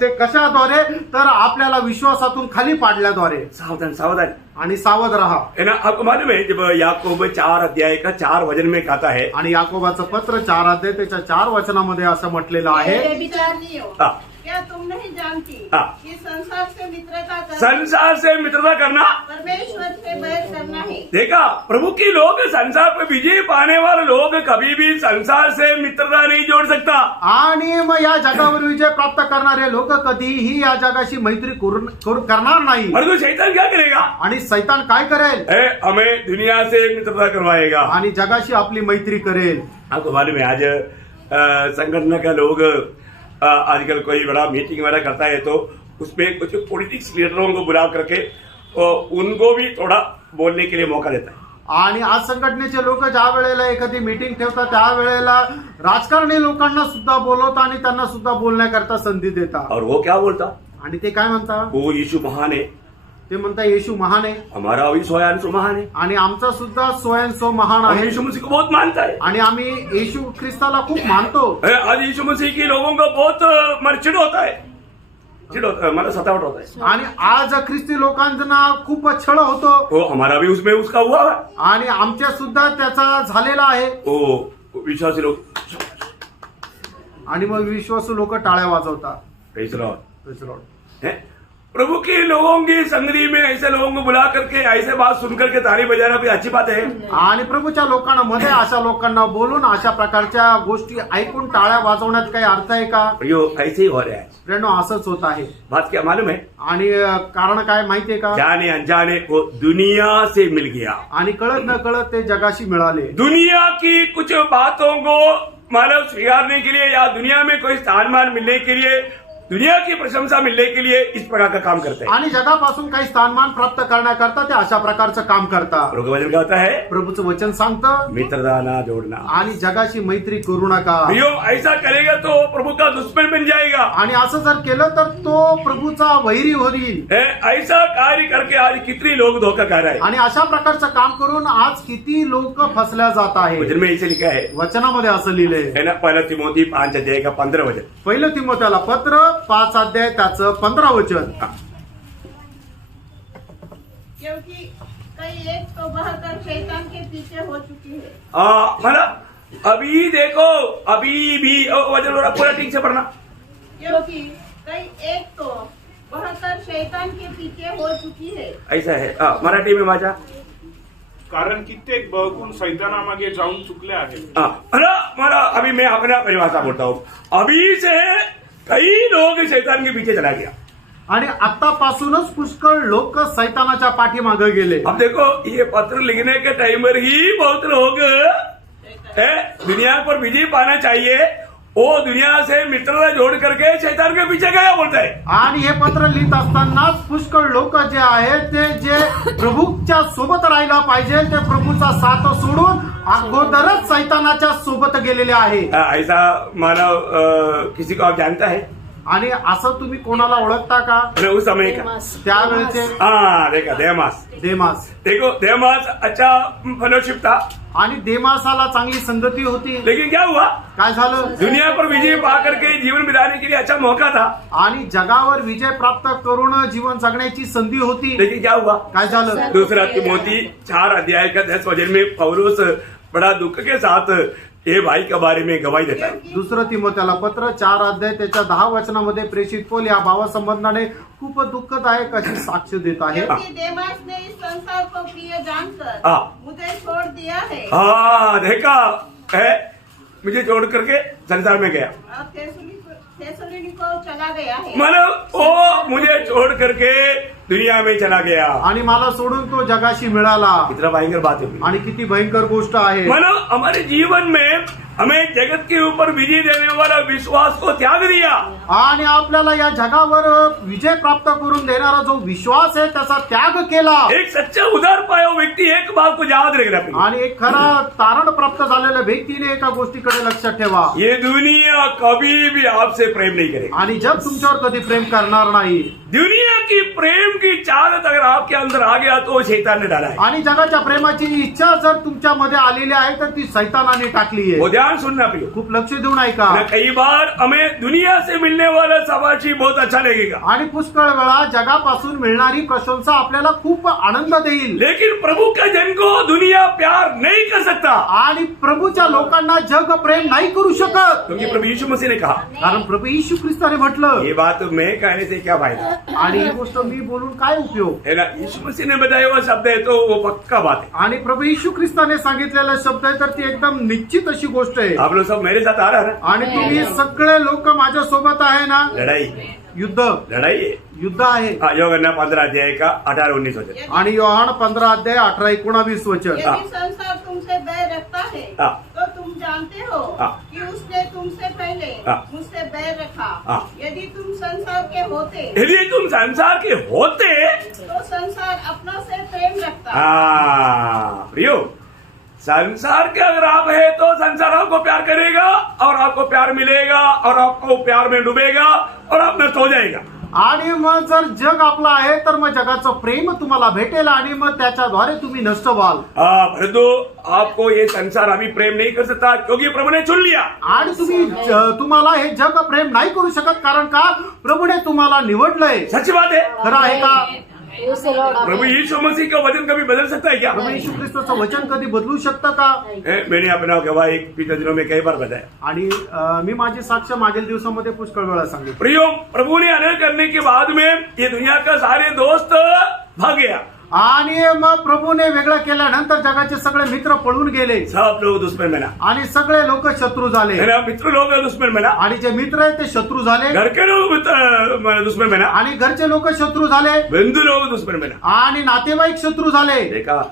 ते कशाद्वारे तर आपल्याला विश्वासातून खाली पाडल्याद्वारे. सावधान सावधान. आणि सावध राहा. है ना. आपको मालूम है जब याकूब 4 अध्याय का 4 वचन में कहता है, आणि याकोबाचं पत्र 4 अध्याय त्याच्या 4 वचनामध्ये असं म्हटलेलं आहे, विचारनियो, हाँ. क्या तुम नहीं जानती हाँ. कि संसार से मित्रता करना संसार से मित्रता करना परमेश्वर से बैर करना है. देखा, प्रभु की लोग, संसार पर विजय पाने वाले लोग कभी भी संसार से मित्रता नहीं जोड़ सकता. आणि मग या जगावर विजय प्राप्त करणारे लोक कधीही या जगाशी मैत्री करणार नाही. और तो शैतान क्या करेगा? आणि सैतान काय करेल? हमें दुनिया से मित्रता करवाएगा आणि जगाशी आपली मैत्री करेल. आपको मालूम है आज संगठन का लोग आजकल कोई बड़ा मीटिंग वगैरह करता है तो उसमें कुछ पॉलिटिक्स लीडरों को बुला करके उनको भी थोड़ा बोलने के लिए मौका देता है. आणि आज संघटनेचे लोक ज्या वेळेला एखादी मीटिंग ठेवतात त्यावेळेला राजकारणी लोकांना सुद्धा बोलवतात आणि त्यांना सुद्धा बोलण्याकरता संधी देतात. और वो क्या बोलता? आणि ते काय म्हणतात? वो यीशु महान है, ते म्हणतात येशू महान आहे हमारा भी स्वयं महान है, आणि आमचा सुद्धा स्वयं महान हम आहे यीशु मसीह को बहुत मानता है. आणि आम्ही येशू ख्रिस्ताला खूप मानतो. आज यीशु मसीह की लोगों को बहुत चिड़ होता है, मतलब सतावट होता है. आणि आज ख्रिस्ती लोकांना खूप छळ होतो. वो हमारा भी उसमें उसका हुआ है. आणि आमच्या सुद्धा त्याचा झालेला आहे. वो विश्वासी लोग आणि मग विश्वासू लोक टाळ्या वाजवतात. Praise the Lord. Praise the Lord. हैं? प्रभु के लोगों की संगति में ऐसे लोगों को बुला करके ऐसे बात सुन करके ताली बजाना भी अच्छी बात है. आणि प्रभूच्या लोकांना मध्ये अशा लोकांना बोलून अशा प्रकारच्या गोष्टी ऐकून टाळ्या वाजवण्यात काही अर्थ आहे का? यो ऐसे ही हो रहा है. प्रेरणो असंच होत आहे. बात क्या मालूम है? आणि कारण काय माहितीये का? जाने अनजाने को दुनिया से मिल गया. आणि कळत न कळत ते जगाशी मिळाले. दुनिया की कुछ बातों को मानव स्वीकारने के लिए या दुनिया में कोई स्थानमान मिलने के लिए, दुनिया की प्रशंसा मिलने के लिए इस प्रकार का काम करते हैं. आणि जगापासून काही स्थानमान प्राप्त करण्याकरता ते अशा प्रकारचं काम करतात. प्रभु का वचन कहता है प्रभूचं वचन सांगतं मित्रता ना जोड़ना. आणि जगाशी मैत्री करू नका. यो ऐसा करेगा तो प्रभु का दुश्मन बन जाएगा. आणि असं जर केलं तर तो प्रभूचा वैरी होईल. ऐसा कार्य करके आज कितने लोग धोखा खा रहे हैं. आणि अशा प्रकारचं काम करून आज किती लोक फसल्या जात आहे. वचन में ऐसे लिखा है, वचनामध्ये असं लिहिलंय. है ना. 1 तिमोथी 5 अध्याय का 15 वचन. 1 तिमोथेला पत्र 5 अध्याय त्याचं 15 वचन. क्योंकि कई एक तो बहकर शैतान के पीछे हो चुकी है. मतलब अभी देखो, अभी भी वचन पूरा ठीक से पढ़ना. क्योंकि कई एक तो बहकर शैतान के पीछे हो चुकी है. ऐसा है. मराठी में वाचा. कारण कित्येक बळकून सैतानामागे जाऊन चुकले आहेत. मला अभी मैं अपना परिभाषा बोलता हूँ. अभी से कई लोग शैतान के पीछे चला गया. आणि आतापासूनच पुष्कळ लोक सैतानाच्या पाठीमागे गेले. अब देखो ये पत्र लिखने के टाइम पर ही बहुत लोग दुनिया पर विजय पाना चाहिए, वो दुनिया से मित्रता जोड़ करके शैतान के पीछे गया बोलता है. आणि हे पत्र लिहित असतानाच पुष्कळ लोक जे आहेत ते जे प्रभूच्या सोबत राहायला पाहिजे ते प्रभूचा साथ सोडून अगोदरच सैतानाच्या सोबत गेलेले आहे. ऐसा मानव किसी को आप जानता है? आणि असं तुम्ही कोणाला ओळखता का? उस समय का त्यावेळेचे देखा देमास. देमास. देखो देमास अच्छा फेलोशिप था आणि देमासाला चांगली संगती होती. लेकिन क्या हुआ? काय झालं? दुनिया पर विजय पा करके जीवन बिताने के लिए अच्छा मौका था. आणि जगावर विजय प्राप्त करून जीवन जगण्याची संधी होती. लेकिन क्या हुआ? काय झालं? 2 तिमोथी 4 अध्याय का 10 वचन में पौलुस बड़ा दुख के साथ ये भाई के बारे में गवाही देता है. 2 तिमोथेला पत्र 4 अध्याय त्याच्या 10 वचनामध्ये प्रेषित पौल या भावासंबंधाने खूप दुःखदायक अशी साक्ष देत आहे. क्योंकि देमास ने इस संसार को प्रिय जानकर हाँ. मुझे छोड़ दिया है. देखा है, मुझे छोड़ करके संसार में गया. और थेसलोनिको चला गया है. मतलब वो मुझे छोड़ करके दुनिया में चला गया. आणि मला सोडून तो जगाशी मिळाला. इतना भयंकर बात है. आणि किती भयंकर गोष्ट आहे. मतलब हमारे जीवन में हमें जगत के ऊपर विजय देने वाला विश्वास को त्याग दिया. आणि आपल्याला या जगावर विजय प्राप्त करून देणारा जो विश्वास आहे त्याचा त्याग केला. एक सच्चा उदार पाया हुआ व्यक्ति एक बात को याद रखना चाहिए. आणि एक खरा तारण प्राप्त झालेल्या व्यक्तीने एका गोष्टीकडे लक्षात ठेवा. ये दुनिया कभी भी आपसे प्रेम नहीं करेगी. आणि जग तुमच्यावर कधी प्रेम करणार नाही. दुनिया की प्रेम की चाहत अगर आपके अंदर आ गया तो शैतान ने डाला है। आणि जगाच्या प्रेमाची इच्छा जर तुमच्यामध्ये आलेली आहे तर ती सैतानाने टाकली वो आहे. ध्यान सुनना प्रियो। खूप लक्ष देऊन ऐका. कई बार हमें दुनिया से मिलने वाला शाबाशी बहुत अच्छा लगेगा, आणि पुष्कळ वेळा जगापासून मिळणारी प्रशंसा आपल्याला खूप आनंद देईल. लेकिन प्रभु के जन को दुनिया प्यार नहीं कर सकता, आणि प्रभूच्या लोकांना जग प्रेम नाही करू शकत. क्योंकि प्रभु यीशु मसीह ने कहा। कारण प्रभू येशू ख्रिस्ताने म्हटलं. ये बात मैं कहने से क्या फायदा आणि ही गोष्ट मी बोलून काय उपयोग. है ना। यीशु मसीह ने बताया हुआ शब्द है तो वो पक्का बात है। आणि प्रभू येशू ख्रिस्ताने सांगितलेला शब्द आहे तर ती एकदम निश्चित अशी गोष्ट आहे. आप लोग सब मेरे साथ आ रहा है ना। आणि तुम्ही सगळे लोक माझ्या सोबत आहे ना. लड़ाई युद्ध है। युद्ध आहे. योगन्ना 15 अध्याय का 18-19 वचन। आणि योहान 15 अध्याय 18-19 वचन. यदि संसार तुमसे बैर रखता है हाँ। तो तुम जानते हो हाँ। कि उसने तुमसे पहले हाँ। मुझसे बैर रखा। हाँ। यदि तुम संसार के होते यदि तुम संसार के होते तो संसार अपना से प्रेम रखता। प्रियो, संसार के अगर आप है तो संसार आपको प्यार करेगा और आपको प्यार मिलेगा और आपको प्यार में डूबेगा और आप नष्ट हो जाएगा। आणि मग जर जग आपलं आहे तर मग जगाचं प्रेम तुम्हाला भेटेल आणि मग त्याच्याद्वारे तुम्ही नष्ट व्हाल. परंतु आपको ये संसार अभी प्रेम नहीं कर सकता क्योंकि प्रभु ने चुन लिया। आणि तुम्हाला हे जग प्रेम नाही करू शकत कारण का प्रभूने तुम्हाला निवडलंय. सच बात है। खरं आहे का. प्रभु यीशु मसीह का वचन कभी बदल सकता है क्या? प्रभू येशू ख्रिस्ताचं वचन कधी बदलू शकतं का. मैंने अपना गवाही पिछले दिनों में कई बार बताया। आणि मी माझी साक्ष मागील दिवसामध्ये पुष्कळ वेळा सांगितलं. प्रियो, प्रभु ने अनय करने के बाद में ये दुनिया का सारे दोस्त भाग गया। आणि मग प्रभूने वेगळं केल्यानंतर जगाचे सगळे मित्र पळून गेले. सब लोग दुश्मन बना, आणि सगळे लोक शत्रू झाले. मेरा मित्र लोग दुश्मन बना, आणि जे मित्र आहेत ते शत्रू झाले. घर के लोग दुश्मन बना, आणि घरचे लोक शत्रू झाले. बंधु लोग दुश्मन बना। आणि नातेवाईक शत्रू झाले. देखा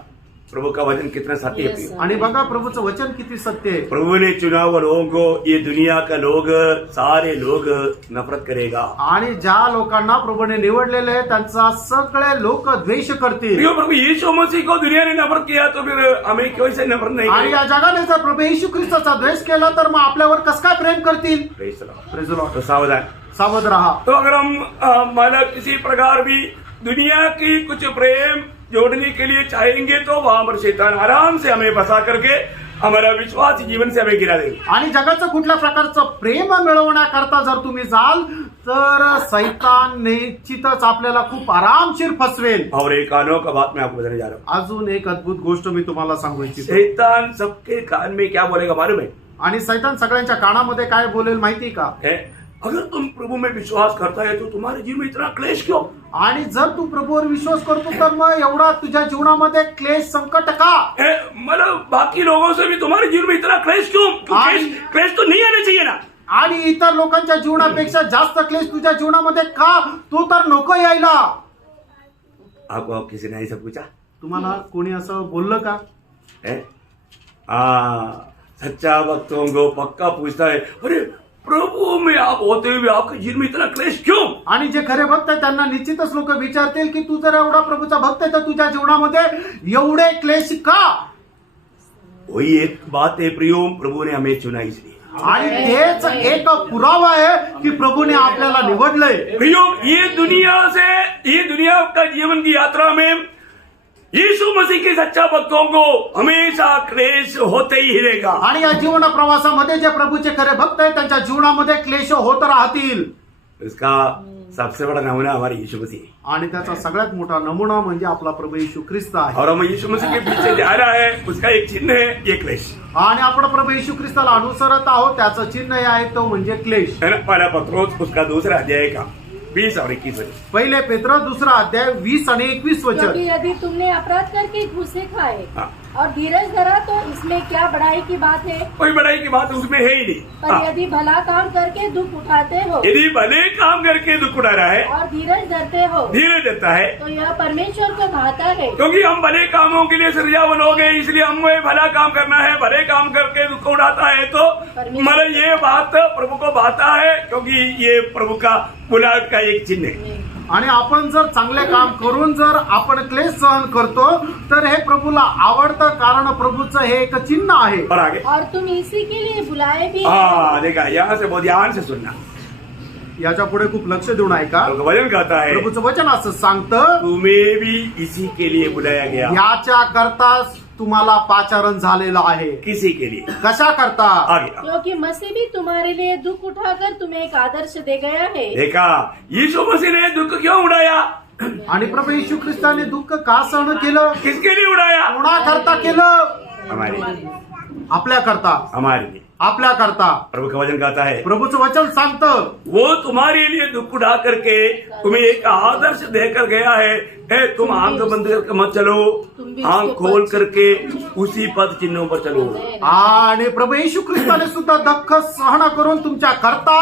प्रभु का वचन कितना सत्य है प्रियो। आणि बघा प्रभूचं वचन किती सत्य आहे. प्रभु ने चुना हुआ लोगों को ये दुनिया का लोग सारे लोग नफरत करेगा। आणि ज्या लोकांना प्रभूने निवडलेले आहे त्यांचा सगळे लोक द्वेष करतील. प्रियो, प्रभु यीशु मसीह को दुनिया ने नफरत किया तो फिर हमें क्यों से नफरत नहीं आणि या जगाने जर प्रभू येशू ख्रिस्ताचा द्वेष केला तर मग आपल्यावर कसं काय प्रेम करतील. Praise the Lord। Praise the Lord. तो सावधान। सावध रहा. तो अगर हम मतलब किसी प्रकार भी दुनिया की कुछ प्रेम जोड़ने के लिए चाहेंगे तो वहां पर शैतान आराम से हमें फंसा करके हमारा विश्वास जीवन से हमें गिरा देगा। आणि जगाचं कुठल्या प्रकारचं प्रेम मिळवण्याकरता जर तुम्ही जाल तर सैतान निश्चितच आपल्याला खूप आरामशीर फसवेल. और एक अनोखा बात मैं आपको बताने जा रहा हूँ। अजून एक अद्भुत गोष्ट मी तुम्हाला सांगू इच्छितो. शैतान सबके कान में क्या बोलेगा मालूम है? आणि सैतान सगळ्यांच्या कानामध्ये काय बोलेल माहिती का. अगर तुम प्रभु में विश्वास करता है तो तुम्हारे जीवन में इतना क्लेश क्यों? आणि जर तू प्रभूवर विश्वास करतो तर मग एवढा तुझ्या जीवनामध्ये क्लेश संकट का. मतलब बाकी लोगों से भी तुम्हारे जीवन में इतना क्लेश क्यों? क्लेश तो नहीं आना चाहिए ना। आणि इतर लोकांच्या जीवनापेक्षा जास्त क्लेश तुझ्या जीवनामध्ये का. तो तर नको यायला. आपको किसी ने ऐसा पूछा? तुम्हाला कोणी असं बोललं का. सच्चा भक्तों को पक्का पूछता है, अरे प्रभु में आप होते हुए आपके जीवन में इतना क्लेश क्यों? आणि जे खरे भक्त आहेत त्यांना निश्चितच लोक विचारतील की तू जर एवढा प्रभूचा भक्त आहे तर तुझ्या जीवनामध्ये एवढे क्लेश का. वही एक बात है प्रियो, प्रभु ने हमें चुना इसलिए। आणि तेच एक पुरावा आहे की प्रभूने आपल्याला निवडलंय. प्रियो, ये दुनिया का जीवन की यात्रा में यीशु मसीह के सच्चा भक्तों को हमेशा क्लेश होते ही रहेगा। आणि या जीवन प्रवासामध्ये जे प्रभूचे खरे भक्त आहेत त्यांच्या जीवनामध्ये क्लेश होत राहतील. इसका सबसे बड़ा नमूना हमारे यीशु मसीह है। आणि त्याचा सगळ्यात मोठा नमुना म्हणजे आपला प्रभू येशू ख्रिस्त आहे. और हम यीशु मसीह के पीछे जा रहा है, उसका एक चिन्ह है ये क्लेश। आणि आपण प्रभू येशू ख्रिस्ताला अनुसरत आहोत त्याचं चिन्ह आहे तो म्हणजे क्लेश. है ना। पहला पत्रोस उसका दूसरा अध्याय का 20 और 21 वचन। पहिले पेत्र दूसरा अध्याय 20 आणि 21 वचन. क्योंकि यदि तुमने अपराध करके घूसे खाए हाँ। और धीरज धरा तो इसमें क्या बड़ाई की बात है. कोई बड़ाई की बात उसमें है ही नहीं। पर यदि भला काम करके दुख उठाते हो यदि भले काम करके दुख उठा रहा है, और धीरज धरते हो धीरे देता है, तो यह परमेश्वर को भाता है. क्योंकि हम भले कामों के लिए सृजावन हो गए, इसलिए हमें भला काम करना है। भले काम करके दुख उठाता है तो मतलब ये बात प्रभु को भाता है, क्योंकि ये प्रभु का बुलाहट का एक चिन्ह है। आणि आपण जर चांगले काम करून जर आपण क्लेश सहन करतो तर हे प्रभूला आवडतं कारण प्रभूचं हे एक चिन्ह आहे. और आगे और तुम इसी के लिए बुलाए भी हाँ, देखा यहाँ से बहुत ध्यान से सुनना। याच्या पुढे खूप लक्ष देऊन ऐका. तो वचन कहता है प्रभूचं वचन असं सांगतं, तुम्हें भी इसी के लिए बुलाया गया. याच्या करता तुम्हाला पाचारण झालेलं आहे. किसी के लिए. कशा करता? आगे क्योंकि मसीह भी तुम्हारे लिए दुख उठाकर तुम्हें एक आदर्श दे गया है. देखा, यीशु मसीह ने दुख क्यों उड़ाया? आणि प्रभू येशू ख्रिस्ताने दुःख का सहन केलं? किसके लिए उड़ाया? कोणाकरता केलं? हमारे लिए. आपल्या करता. हमारे लिए. आपल्या करता. प्रभु का वचन कहता है प्रभूचं वचन सांगतं, वो तुम्हारे लिए दुख उठा करके तुम्हें एक आदर्श देकर गया है. तुम आंख बंद करके मत चलो, आंख खोल करके उसी पद चिन्हों पर चलो. आणि प्रभू येशू ख्रिस्ताने सुद्धा दुःख सहन करून तुमच्या करता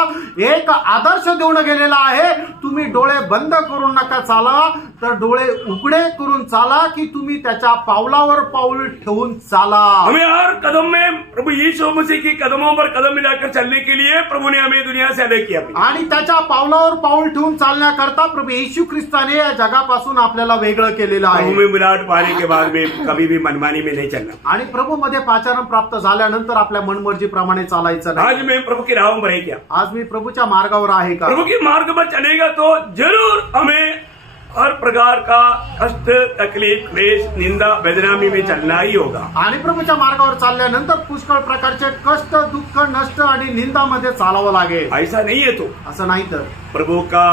एक आदर्श देऊन गेलेला आहे. तुम्ही डोळे बंद करून नका चाला, तर डोळे उघडे करून चाला, की तुम्ही त्याच्या पावलावर पाऊल ठेवून चाला. हमें हर कदम में प्रभु यीशु मसीह की कदमों पर कदम मिलाकर चलने के लिए प्रभु ने हमें दुनिया से अलग किया. आणि त्याच्या पावलावर पाऊल ठेवून चालण्याकरता प्रभू येशू ख्रिस्ताने या जगापासून आपल्याला वेगळं केलेलं प्रभु आहे. में मिलावट पाने के बाद में कभी भी मनमानी में नहीं चलना. आणि प्रभू मध्ये पाचारण प्राप्त झाल्यानंतर आपल्या मनमर्जीप्रमाणे चालायचं आज नाही. मैं प्रभु की राहों पर है क्या? आज मी प्रभूच्या मार्गावर आहे का? प्रभु के मार्ग पर चलेगा तो जरूर हमें हर प्रकार का कष्ट, तकलीफ, क्लेश, निंदा, बदनामी में चलना ही होगा. आणि प्रभूच्या मार्गावर चालल्यानंतर पुष्कळ प्रकारचे कष्ट, दुःख, नष्ट आणि निंदामध्ये चालावं लागेल. ऐसा नहीं है. तो असं नाही तर. प्रभु का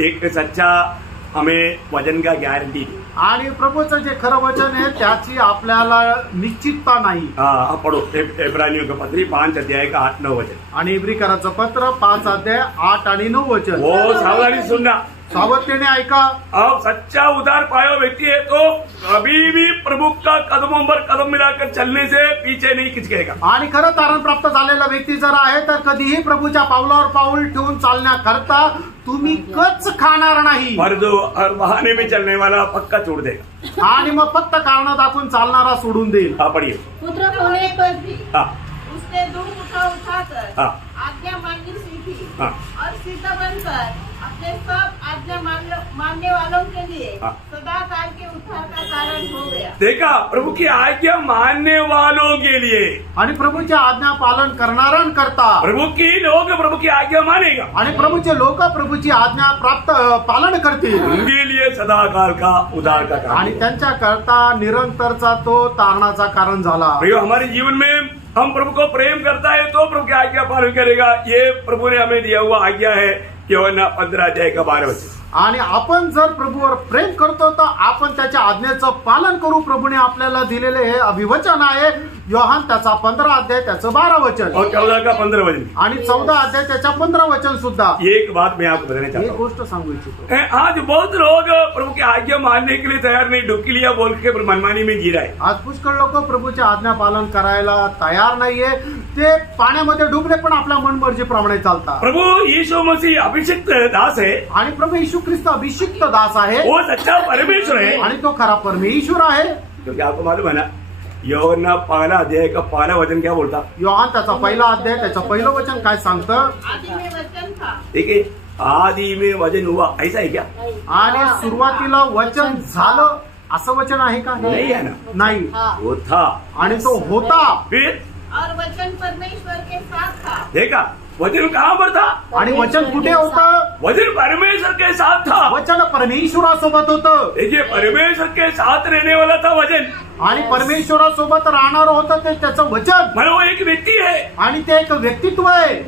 एक सच्चा हमें वचन का गारंटी. आणि प्रभूचं जे खरं वचन आहे त्याची आपल्याला निश्चितता नाही. हाँ, पढ़ो इब्रानियों का पत्री 5 अध्याय का 8-9 वचन. आणि इब्रिकराचं पत्र 5 अध्याय 8 आणि 9 वचन. वो सावधानी से सुनना. सावधतेने ऐका. आप सच्चा उदार पाया व्यक्ति है तो कभी भी प्रभु का कदमों पर कदम मिलाकर चलने से पीछे नहीं खिंचकेगा. आणि खरं तारण प्राप्त झालेला व्यक्ती जर आहे तर कधीही प्रभूच्या पावलावर पाऊल ठेवून चालण्याकरता तुम्ही कच खाणार नाही. और जो हर बहाने में चलने वाला पक्का छोड़ देगा. आणि मग फक्त कारण दाखवून चालणारा सोडून देईल. हाँ, पढ़िए. पुत्र होने पर भी हाँ, उसने दुख उठाकर हाँ, आज्ञा माननी सीखी हाँ. और सिद्ध बनकर अपने सब आज्ञा मानने वालों के लिए हाँ. सदा काल के उद्धार का कारण हो गया. देखा, प्रभु की आज्ञा मानने वालों के लिए. आणि प्रभूचे आज्ञा पालन करणाऱ्यांकरता. प्रभु की लोग प्रभु की आज्ञा मानेगा. आणि प्रभूचे लोक प्रभूची आज्ञा प्राप्त पालन करतील. उनके लिए सदा काल का उद्धार का कारण. आणि त्यांच्या करता निरंतरचा तो तारणाचा कारण झाला. भाइयों, हमारे जीवन में हम प्रभु को प्रेम करता है तो प्रभु की आज्ञा पालन करेगा. ये प्रभु ने हमें दिया हुआ आज्ञा है. यूहन्ना 15 अध्याय का 12 वचन. आणि आपण जर प्रभूवर प्रेम करतो तर आपण त्याच्या आज्ञेचं पालन करू. प्रभूने आपल्याला दिलेले हे अभिवचन आहे. योहान त्याचा 15 अध्याय त्याचं 12 वचन और 14 का 15 वचन. आणि 14 अध्याय त्याच्या 15 वचन सुद्धा. एक बात मैं आपको बताना चाहता एक हूँ. गोष्ट सांगू इच्छितो. आज बहुत लोग प्रभु की आज्ञा मानने के लिए तैयार नहीं, डुबकी लिया बोल के मनमानी में जी रहा है. आज पुष्कळ लोक प्रभूचे आज्ञा पालन करायला तयार नाहीये. ते पाण्यामध्ये डुबले पण आपल्या मनमर्जीप्रमाणे चालतात. प्रभु यीशु मसीह अभिषिक्त दास है. आणि प्रभू येशू ख्रिस्त अभिषिक्त दास आहे. वो सच्चा परमेश्वर है. आणि तो खरा परमेश्वर आहे. क्योंकि आपको मालूम है ना, यूहन्ना 15 अध्याय का 15 वचन क्या बोलता? योहान त्याचा पहिला अध्याय त्याचं पहिलं वचन काय सांगतं? आदि में वचन था. ठीक है, आदि में वचन हुआ, ऐसा है क्या? आणि सुरुवातीला वचन झालं असं वचन आहे का? नहीं है ना. नाही. वो था. आणि तो होता. फिर और वचन परमेश्वर के साथ था. देखा, वचन कहाँ पर था? आणि वचन कुठे होतं? वचन परमेश्वर के साथ था. वचन परमेश्वरासोबत होतं. देखिए, परमेश्वर के साथ रहने वाला था वचन. आणि परमेश्वरासोबत राहणार होतं ते त्याचं वचन. मतलब वो एक व्यक्ति है. आणि ते एक व्यक्तित्व आहे.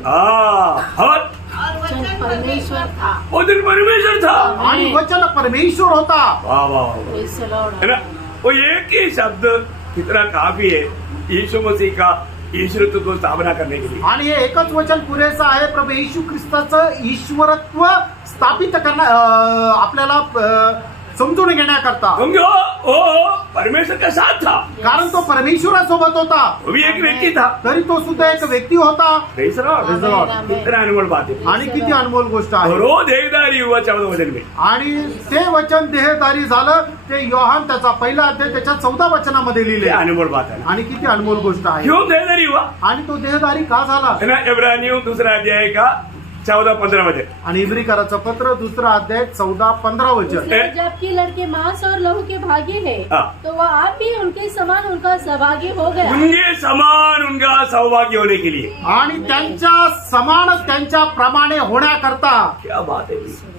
और और वचन परमेश्वर था. वचन परमेश्वर था. आणि वचन परमेश्वर होता. वाह वाह वाह. Praise the Lord. है ना, वो एक ही शब्द कितना काफी है यीशु मसीह का ईश्वरत्व को स्थापना करने के लिए. आणि हे एकच वचन पुरेसं आहे प्रभू येशू ख्रिस्ताचं ईश्वरत्व स्थापित करण्या आपल्याला समजून घेण्याकरता. समझो, वो परमेश्वर के साथ था. कारण तो परमेश्वरासोबत होता. वो भी एक व्यक्ति था. तरी तो सुद्धा एक व्यक्ती होता. Praise the Lord. Praise the Lord. कितना अनमोल बात है. आणि किती अनमोल गोष्ट आहे. और वो देहधारी हुआ 14 वचन में. आणि ते वचन देहधारी झालं. ते योहान त्याचा पहिला अध्याय त्याच्या 14 वचनामध्ये लिहिले. क्या अनमोल बात है. आणि किती अनमोल गोष्ट आहे. क्यों देहधारी हुआ? आणि तो देहधारी का झाला? है ना, इब्रानियों 2 अध्याय का 14-15 मध्ये आणि इब्रिकराचं पत्र 2 अध्याय 14-15 वचन. इसलिए जबकि लड़के मांस और लहू के भागी है हाँ। तो वह आप भी उनके समान उनका सहभागी हो गया. उनके समान उनका सौभाग्य होने के लिए. आणि त्यांच्या समान त्यांच्या प्रमाणे होण्याकरता. क्या बात है.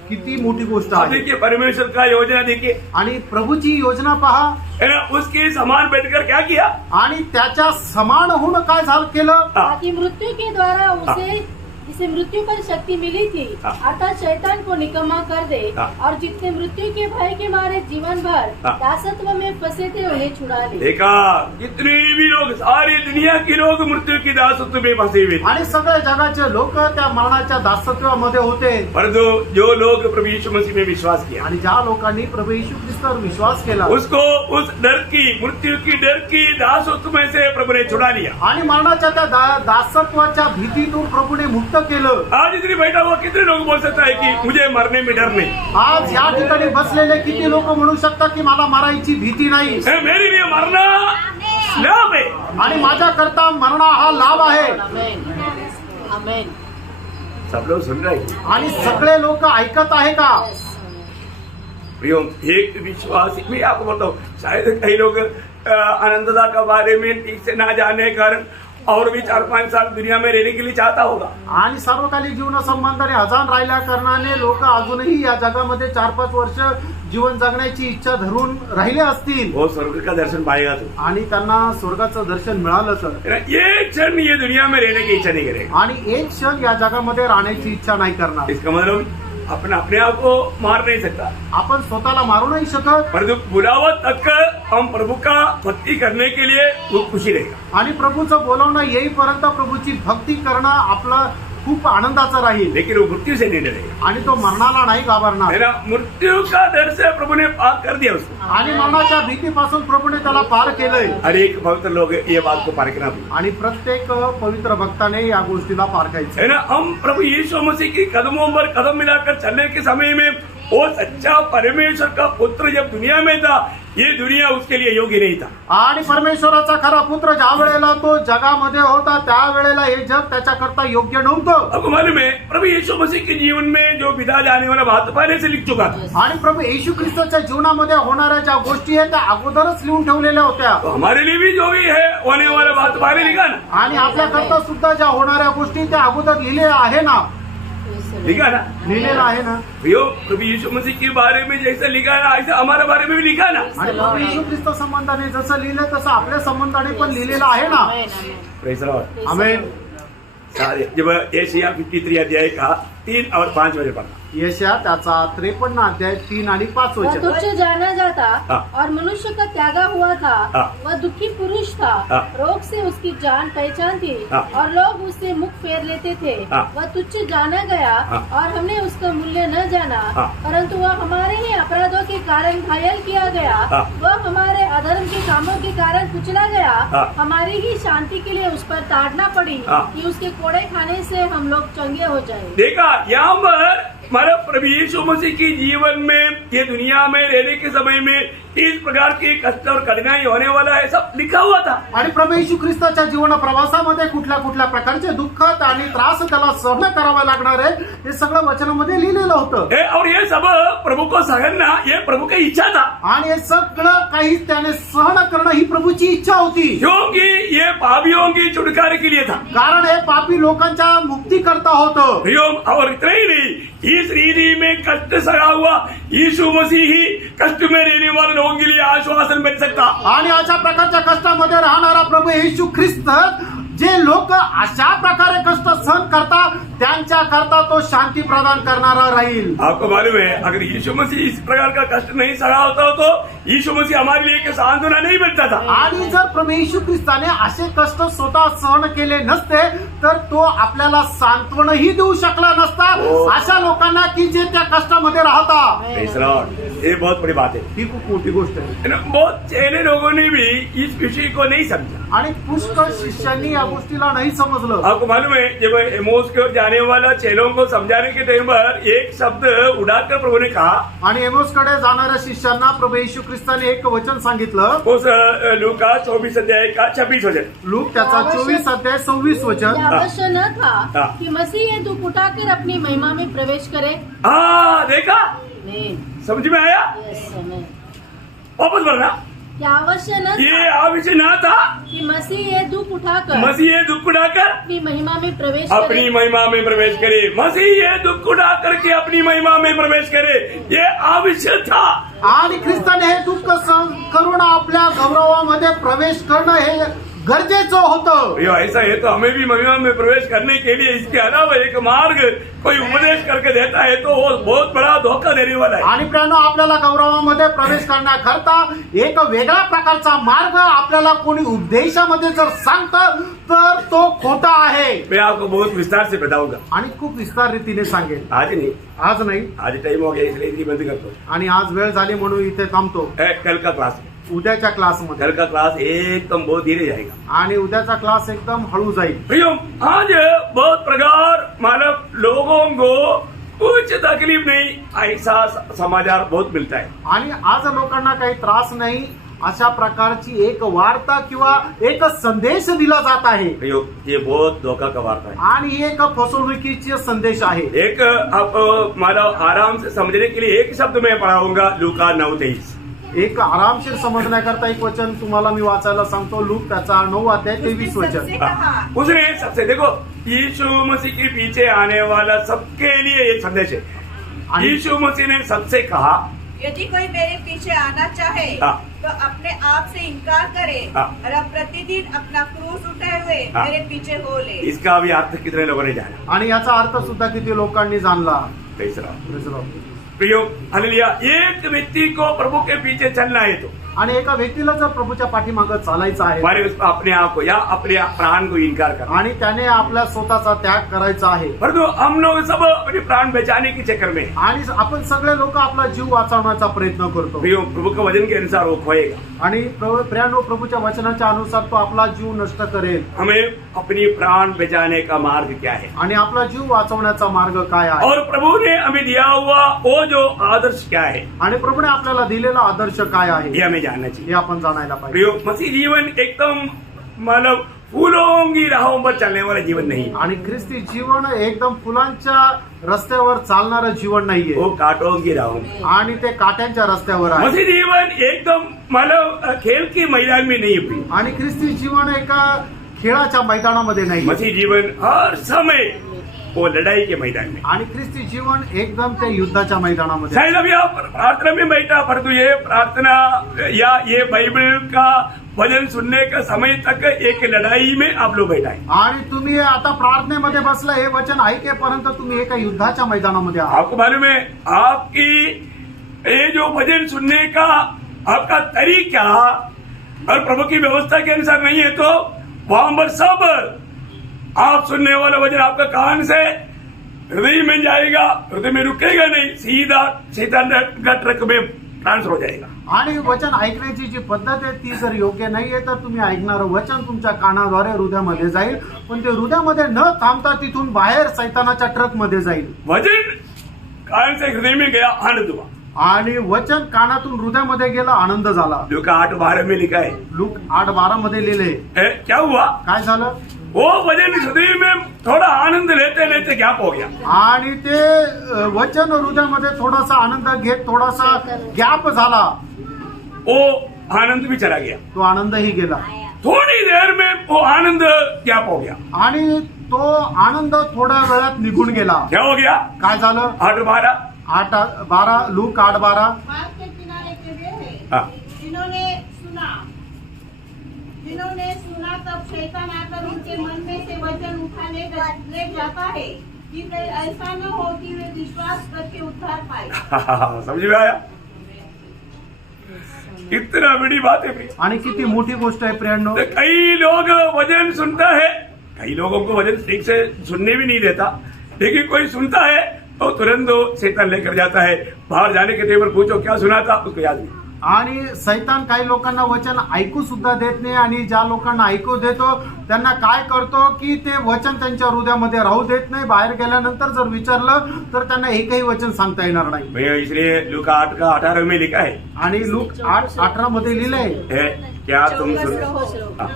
किती मोठी गोष्ट अब आहे. देखिए परमेश्वर का योजना देखिए, आणि प्रभूची योजना पहा. है ना, उसके समान बैठकर क्या किया. आणि त्याच्या समान होऊन काय झालं केलं. हाँ। ताकि मृत्यु के द्वारा उसे जिसे मृत्यु पर शक्ति मिली थी हाँ। अर्थात शैतान को निकम्मा कर दे हाँ। और जितने मृत्यु के भय के मारे जीवन भर हाँ। दासत्व में फंसे थे उन्हें छुड़ा ले. देखा, जितने भी लोग, सारी दुनिया के लोग मृत्यू की दासत्व में फंसे हुए थे, आणि सगळे जगाचे लोक त्या मरणाच्या दासत्वामध्ये होते. परंतु जो लोग प्रभु यीशु मसीह में विश्वास किया, आणि ज्या लोकांनी प्रभू येशू ख्रिस्तावर विश्वास केला उसको उस डर की, मृत्यू की डर की दासत्व में से प्रभु ने छुड़ा लिया. आणि मरणाच्या त्या दासत्वाच्या भीतीतून प्रभूने मुक्त केलं. आज इतनी बैठा हुआ कितने लोग बोल सकता है कि मुझे मरने में डर नहीं, आज या ठिकाणी बसलेले किती लोक म्हणू शकतात की मला मरायची भीती नाही. मेरे लिए मरना लाभ है. आणि माझ्याकरता मरण हा लाभ आहे. आमेन. आमेन. सब लोग सुन रहे हैं. आणि सगळे लोक ऐकत आहे का. प्रियो, एक विश्वास, मैं आपको बोलता हूँ, शायद कई लोग आनंददा के बारे में ठीक से ना जाने के कारण और भी 4-5 साल दुनिया में रहने के लिए चाहता होगा. आणि सार्वकालिक जीवन संबंधाने अजाण राहिल्या कारणाने लोक अजूनही या जगामध्ये 4-5 वर्ष जीवन जगण्याची इच्छा धरून राहिले असतील. वो स्वर्ग का दर्शन पाएगा तो. आणि त्यांना स्वर्गाचं दर्शन मिळालं तर. ये क्षण ये दुनिया में रहने की इच्छा नहीं करेगा. आणि एक क्षण या जगामध्ये राहण्याची इच्छा नाही करणार. इसका मतलब अपने आप को मार नहीं सकता, आपण स्वतःला मारू नाही शकत. परंतु बुलावा तक हम प्रभु का भक्ति करने के लिए वो खुशी रहेगा. आणि प्रभूचं बोलावणं येईपर्यंत प्रभूची भक्ती करणं आपलं खूप आनंदाचं राहील. लेकिन वो मृत्यु से नहीं डरेगा. आणि तो मरणाला नाही घाबरणार. है ना, मृत्यू का डर से प्रभु ने पार कर दिया उसको. आणि मरणाच्या भीतीपासून प्रभूने त्याला पार केलंय. हर एक पवित्र लोग ये बात को पार करना चाहिए. आणि प्रत्येक पवित्र भक्ताने या गोष्टीला पार करायचं. है ना, हम प्रभु यीशु मसीह की कदमों पर कदम मिलाकर चलने के समय में वो सच्चा परमेश्वर का पुत्र जब दुनिया में था, ये दुनिया उसके लिए योग्य नहीं था. आणि परमेश्वराचा खरा पुत्र ज्या वेळेला तो जगामध्ये होता त्यावेळेला हे जग त्याच्याकरता योग्य नव्हतं. आपको मालूम है, प्रभु यीशु मसीह के जीवन में जो विदा जाने वाला बात पहले से लिख चुका था. आणि प्रभू येशू ख्रिस्ताच्या जीवनामध्ये होणाऱ्या ज्या गोष्टी आहेत त्या अगोदरच लिहून ठेवलेल्या होत्या. तो हमारे लिए भी जो भी है होने वाला बात पहले लिखा ना. आणि आपल्याकरता सुद्धा ज्या होणाऱ्या गोष्टी त्या अगोदर लिहिलेल्या आहे ना. लिखा ना. लिहिलेलं आहे ना. प्रभु यीशु मसीह के बारे में जैसा लिखा ना, ऐसा हमारे बारे में भी लिखा ना. आणि प्रभू येशू ख्रिस्त संबंधाने जसं लिहिलं तसं आपल्या संबंधाने पण लिहिलेलं आहे ना. आमेन. आमेन. Praise the Lord. आमेन. सारे जब एशिया 53 अध्याय का 3 और 5 वजह पढ़ा. यशया त्याचा 53 अध्याय 3 आणि 5 वह वचन. तुच्छ जाना जाता हाँ। और मनुष्य का त्यागा हुआ था. हाँ। वह दुखी पुरुष था. हाँ। रोग से उसकी जान पहचान थी हाँ। और लोग उससे मुख फेर लेते थे. हाँ। वह तुच्छ जाना गया हाँ। और हमने उसका मूल्य न जाना. हाँ। परंतु वह हमारे ही अपराधों के कारण घायल किया गया. हाँ। वह हमारे अधर्म के कामों के कारण कुचला गया. हाँ। हमारी ही शांति के लिए उस पर ताड़ना पड़ी हाँ। कि उसके कोड़े खाने से हम लोग चंगे हो जाए. देखा, यहाँ पर हमारे प्रभु यीशु मसीह के जीवन में, ये दुनिया में रहने के समय में इस प्रकार की कष्ट और कठिनाई होने वाला है, सब लिखा हुआ था. आणि प्रभू येशू ख्रिस्ताच्या जीवन प्रवासामध्ये कुठल्या कुठल्या प्रकारचे दुःख आणि त्रास त्याला सहन करावा लागणार आहे हे सगळं वचनामध्ये लिहिलेलं होतं. और ये सब प्रभु को सहना, ये प्रभु की इच्छा था. आणि हे सगळं काही त्याने सहन करणं ही प्रभूची इच्छा होती. क्योंकि ये पापियों की छुटकारे के लिए था. कारण हे पापी लोकांच्या मुक्ती करता होतं. प्रियो, और इतना ही नहीं, इस रीति में कष्ट सहा हुआ यीशु मसीह ही कष्ट में रहने वाले लोगों के लिए आश्वासन बन सकता. आणि अशा प्रकारच्या कष्टामध्ये राहणारा प्रभू येशू ख्रिस्त जे लोक अशा प्रकारे कष्ट सहन करतात त्यांच्या करता तो शांती प्रदान करणारा राहील. आपको मालूम है, अगर यीशु मसीह इस प्रकार का कष्ट नहीं सहा होता तो यीशु मसीह हमारे लिए एक सांत्वना नहीं बनता था. आणि जर प्रभू येशू ख्रिस्ताने असे कष्ट स्वतः सहन केले नसते तर तो आपल्याला सांत्वनही देऊ शकला नसता अशा लोकांना की जे त्या कष्टामध्ये राहतात. Praise the Lord. ये बहुत बड़ी बात है. ही खूप मोठी गोष्ट आहे. है ना, बहुत चेले लोगों ने भी इस विषय को नहीं समझा. आणि पुष्कळ शिष्यांनी या गोष्टीला नाही समजलं. आपको मालूम है जब एमोस की ओर जाने वाला चेलों को समझाने के टाइम पर एक शब्द उड़ाकर प्रभु ने कहा, आणि एमोसकडे जाणाऱ्या शिष्यांना प्रभू येशू ख्रिस्ताने एक वचन सांगितलं. उस लूका 24 अध्याय का 26 वचन. लूक त्याचा 24 अध्याय 26 वचन. आवश्यक न था हाँ। कि मसीह ये दुख उठाकर अपनी महिमा में प्रवेश करे. हाँ देखा, नहीं, समझ में आया? यस, नहीं. वापस बोलना. क्या आवश्यक न ये था आवश्यक ना था कि मसीह ये दुख उठाकर मसीह ये दुख उठाकर अपनी महिमा में प्रवेश अपनी करे. महिमा में प्रवेश करे. मसीह ये दुख उठा करके अपनी महिमा में प्रवेश करे, ये आवश्यक था. आणि ख्रिस्ताने हे दुःख सहन करून आपल्या गौरवामध्ये प्रवेश करणं हे गरजेचं होतं. भैया ऐसा है तो हमें भी महिमा में प्रवेश करने के लिए इसके अलावा एक मार्ग कोई उपदेश करके देता है तो वो बहुत बड़ा धोखा देने वाला है. आणि प्रियानो, आपल्याला गौरवामध्ये प्रवेश करण्याकरता एक वेगळा प्रकारचा मार्ग आपल्याला कोणी उपदेशामध्ये जर सांगतं तर तो खोटा आहे. मैं आपको बहुत विस्तार से बताऊंगा. आणि खूप विस्तार रीतीने सांगेल. आज नहीं, आज नाही, आज टाइम हो गया इसलिए इतनी बंद करतो. आणि आज वेळ झाली म्हणून इथे थांबतो. कल का क्लास, उद्याच्या क्लासमध्ये. कल का क्लास एकदम बहुत धीरे जाएगा. आणि उद्याचा क्लास एकदम हळू जाईल. भैया आज बहुत प्रकार मतलब लोगों को कुछ तकलीफ नहीं, ऐसा समाचार बहुत मिलता है. आणि आज लोकांना काही त्रास नाही अशा प्रकारची एक वार्ता किंवा एक संदेश दिला जात आहे. भैया ये बहुत धोखा का वार्ता है. आणि ही एक फसवणुकीचे संदेश आहे. एक आप मतलब आराम से समझने के लिए एक शब्द मैं पढ़ाऊंगा, लूका 9:23. एक आरामशीर समजण्याकरता एक वचन तुम्हाला मी वाचायला सांगतो. लूक त्याचा 9 अध्याय 23 वचन. हाँ, उसने सबसे देखो यीशु मसीह के पीछे आने वाला सबके लिए ये संदेश है. यीशु मसीह ने सबसे कहा, यदि कोई मेरे पीछे आना चाहे हाँ। तो अपने आप से इनकार करे हाँ। और अब प्रतिदिन अपना क्रूस उठाए हुए हाँ। मेरे पीछे हो ले. इसका भी अर्थ कितने लोगों ने जाना. आणि याचा अर्थ सुद्धा किती लोकांनी जाणला. तीसरा प्रियो हालेलुया, एक व्यक्ति को प्रभु के पीछे चलना है तो आणि एका व्यक्तीला जर प्रभूच्या पाठीमागं चालायचं आहे हमारे उसको अपने आप को या अपने प्राण को इनकार करना. आणि त्याने आपला स्वतःचा त्याग करायचा आहे. परंतु हम लोग सब अपने प्राण बचाने के चक्कर में, आणि आपण सगळे लोक आपला जीव वाचवण्याचा प्रयत्न करतो. प्रियो प्रभु के वचन के अनुसार वो खोएगा. आणि प्रियानो, प्रभूच्या वचनाच्या अनुसार तो आपला जीव नष्ट करेल. हमें अपनी प्राण बचाने का मार्ग क्या है आणि आपला जीव वाचवण्याचा मार्ग काय आहे. और प्रभु ने हमें दिया हुआ वो जो आदर्श क्या है, आणि प्रभूने आपल्याला दिलेला आदर्श काय आहे ये हमें जानना चाहिए. हे आपण जाणायला पाहिजे. प्रियो मसीह जीवन एकदम मतलब फूलों की राहों पर चलने वाला जीवन नहीं, आणि ख्रिस्ती जीवन एकदम फुलांच्या रस्त्यावर चालणारं जीवन नाहीये. वो कांटों की राहों में. आणि ते काट्यांच्या रस्त्यावर आहे. मसीह जीवन एकदम मतलब खेल के मैदान में नहीं हुई. आणि ख्रिस्ती जीवन एका खेळाच्या मैदानामध्ये नाही. मसीह जीवन हर समय वो लड़ाई के मैदान में. आणि ख्रिस्ती जीवन एकदम ते युद्धाच्या मैदानामध्ये. शायद अभी आप प्रार्थना में बैठा, परंतु ये प्रार्थना या ये बाइबल का वचन सुनने का समय तक एक लड़ाई में आप लोग बैठा है. आणि तुम्ही आता प्रार्थनेमध्ये बसला, हे वचन ऐकेपर्यंत तुम्ही एका युद्धाच्या मैदानामध्ये आहात. आपको मालूम है आपकी ये जो भजन सुनने का आपका तरीका और प्रभु की व्यवस्था के अनुसार नहीं है तो वहां पर सब आप सुनने वाला वचन आपका कान से हृदय में जाएगा, हृदय में रुकेगा नहीं, सीधा शैतान का ट्रक में ट्रांसफर हो जाएगा. आणि वचन ऐकण्याची जी पद्धत आहे ती जर योग्य नाहीये तर तुम्ही ऐकणारं वचन तुमच्या कानाद्वारे हृदयामध्ये जाईल, पण ते हृदयामध्ये न थांबता तिथून बाहेर सैतानाच्या ट्रकमध्ये जाईल. वचन कान से हृदय में गया, आनंद हुआ. आणि वचन कानातून हृदयामध्ये गेलं, आनंद झाला. लूका 8:12 में लिखा है. लूक 8:12 मध्ये लिहिले. क्या हुआ? काय झालं? वो वचन हृदय में थोड़ा आनंद लेते लेते गैप हो गया. आणि ते वचन हृदयामध्ये थोडासा आनंद घेत थोडासा गॅप झाला. वो आनंद भी चला गया. तो आनंदही गेला. थोड़ी देर में वो आनंद गैप हो गया. आणि तो आनंद थोड्या वेळात निघून गेला. क्या हो गया? काय झालं? 8:12. 8:12 लूक 8:12. बाग के किनारे के वे हैं हाँ. जिन्होंने सुना तब शैतान आकर उनके मन में से वचन उठा ले जाता है कि कहीं ऐसा न हो कि वे विश्वास करके उद्धार पाए. समझ में आया? कितना बड़ी बात है प्रिय. आणि किती मोठी गोष्ट आहे प्रियांनो. तो कई लोग वचन सुनता है, कई लोगों को वचन ठीक से सुनने भी नहीं देता, लेकिन कोई सुनता है तो तुरंत शैतान लेकर जाता है. बाहर जाने के टाइम पर पूछो क्या सुना था, उसको याद नहीं. आणि सैतान काही लोकांना वचन ऐकू सुद्धा देत नाही, आणि ज्या लोकांना ऐकू देतो त्यांना काय करतो की ते वचन त्यांच्या हृदयामध्ये राहू देत नाही. बाहेर गेल्यानंतर जर विचारलं तर त्यांना एकही वचन सांगता येणार नाही. भैया इसलिए लूका 8:18 में लिखा है आणि लूक 8:18 मध्ये लिहिलंय, है, क्या तुम चौकस सुन रहो हाँ।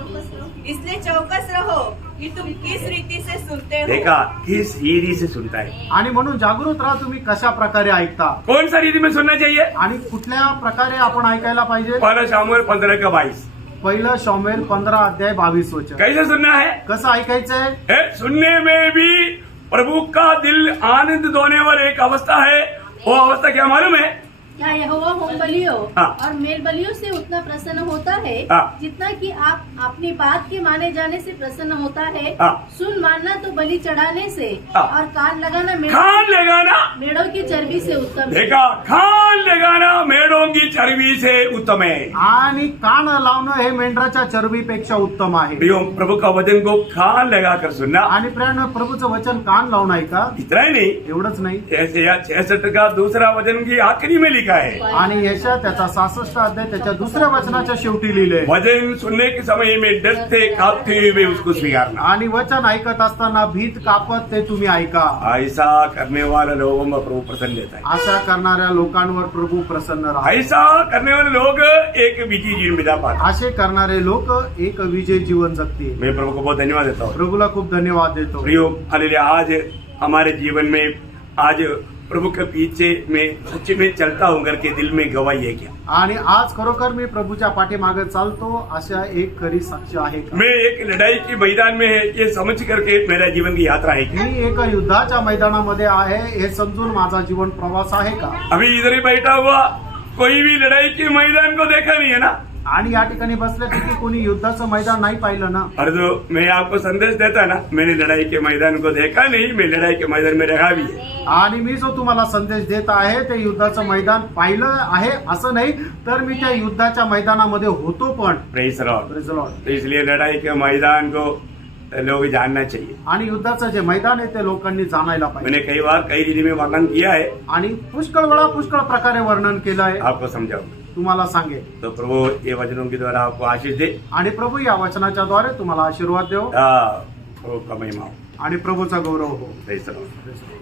इसलिए चौकस रहो कि तुम किस रीति से सुनते हो. देखा किस रीति से सुनता है, आणि म्हणून जागृत राहा तुम्ही कशा प्रकारे ऐकता कौन सा रीति में सुनना चाहिए. आणि कुठल्या प्रकारे आपण ऐकायला पाहिजे. 1 शमूएल 15:22 पहिलं शमूएल 15:22 वचन. कैसे सुनना है. कसं ऐकायचंय. सुनने में भी प्रभु का दिल आनंद दोने वाली एक अवस्था है. वो अवस्था क्या मालूम है. क्या यहोवा होम बलियों हाँ। और मेल बलियों से उतना प्रसन्न होता है हाँ। जितना कि आप अपनी बात के माने जाने से प्रसन्न होता है. हाँ। सुन मानना तो बलि चढ़ाने से हाँ। और कान लगाना खान लगाना. मेढ़ों की चर्बी से उत्तम है. देखा खान लगाना मेढ़ों की चर्बी से उत्तम है. आणि कान लावणं हे मेंढराच्या चरबीपेक्षा उत्तम आहे. प्रियो प्रभु का वचन को खान लगाकर सुनना. आणि प्रियानो, प्रभूचं वचन कान लावून ऐका. इतना ही नहीं, एवढंच नाही. जैसे 66 का दूसरा वचन की आखिरी में लिखा है. आणि यशा त्याचा 66 अध्याय त्याच्या दुसऱ्या वचनाच्या शेवटी लिहिलंय. वचन सुनने के समय में डरते कांपते हुए उसको स्वीकारना. आणि वचन ऐकत असताना भीत कापत ते तुम्ही ऐका. ऐसा करने वाले लोगों में प्रभु प्रसन्न रहता है. अशा करणाऱ्या लोकांवर प्रभू प्रसन्न राहा. ऐसा करने वाले लोग एक विजयी जीवन बिता पाते. असे करणारे लोक एक विजय जीवन जगतील. मैं प्रभु को बहुत धन्यवाद देता हूँ. प्रभूला खूप धन्यवाद देतो. प्रियो हालेलुया. आज हमारे जीवन में आज प्रभु के पीछे में सच में चलता हूँ करके दिल में गवाही है क्या. आणि आज खरोखर मी प्रभूच्या पाठीमागे चालतो अशा एक खरी साक्ष आहे का. मैं एक लड़ाई के मैदान में है ये समझ करके मेरा जीवन की यात्रा है क्या. मी एका युद्धाच्या मैदानामध्ये आहे हे समजून माझा जीवन प्रवास आहे का. अभी इधर ही बैठा हुआ कोई भी लड़ाई के मैदान को देखा नहीं है ना. आणि या ठिकाणी बसल्यापैकी कोणी युद्धाचं मैदान नाही पाहिलं ना. और जो मैं आपको संदेश देता ना, मैंने लड़ाई के मैदान को देखा नहीं, मैं लड़ाई के मैदान में रहा भी है. आणि मी जो तुम्हाला संदेश देत आहे ते युद्धाचं मैदान पाहिलं आहे असं नाही, तर मी त्या युद्धाच्या मैदानामध्ये होतो पण. Praise the Lord. Praise the Lord. तो इसलिए लड़ाई के मैदान को लोग जानना चाहिए. आणि युद्धाचं जे मैदान आहे ते लोकांनी जाणायला पाहिजे. मैंने कई बार कई रीति में वर्णन किया है, आणि पुष्कळ वेळा पुष्कळ प्रकारे वर्णन केलं आहे. आपको समझाऊं. तुम्हाला सांगेल. तो प्रभु ये वचनों के द्वारा आपको आशीष दे. आणि प्रभू या वचनाच्या द्वारे तुम्हाला आशीर्वाद देव प्रभु का महिमा हो. आणि प्रभूचा गौरव हो. Praise the Lord.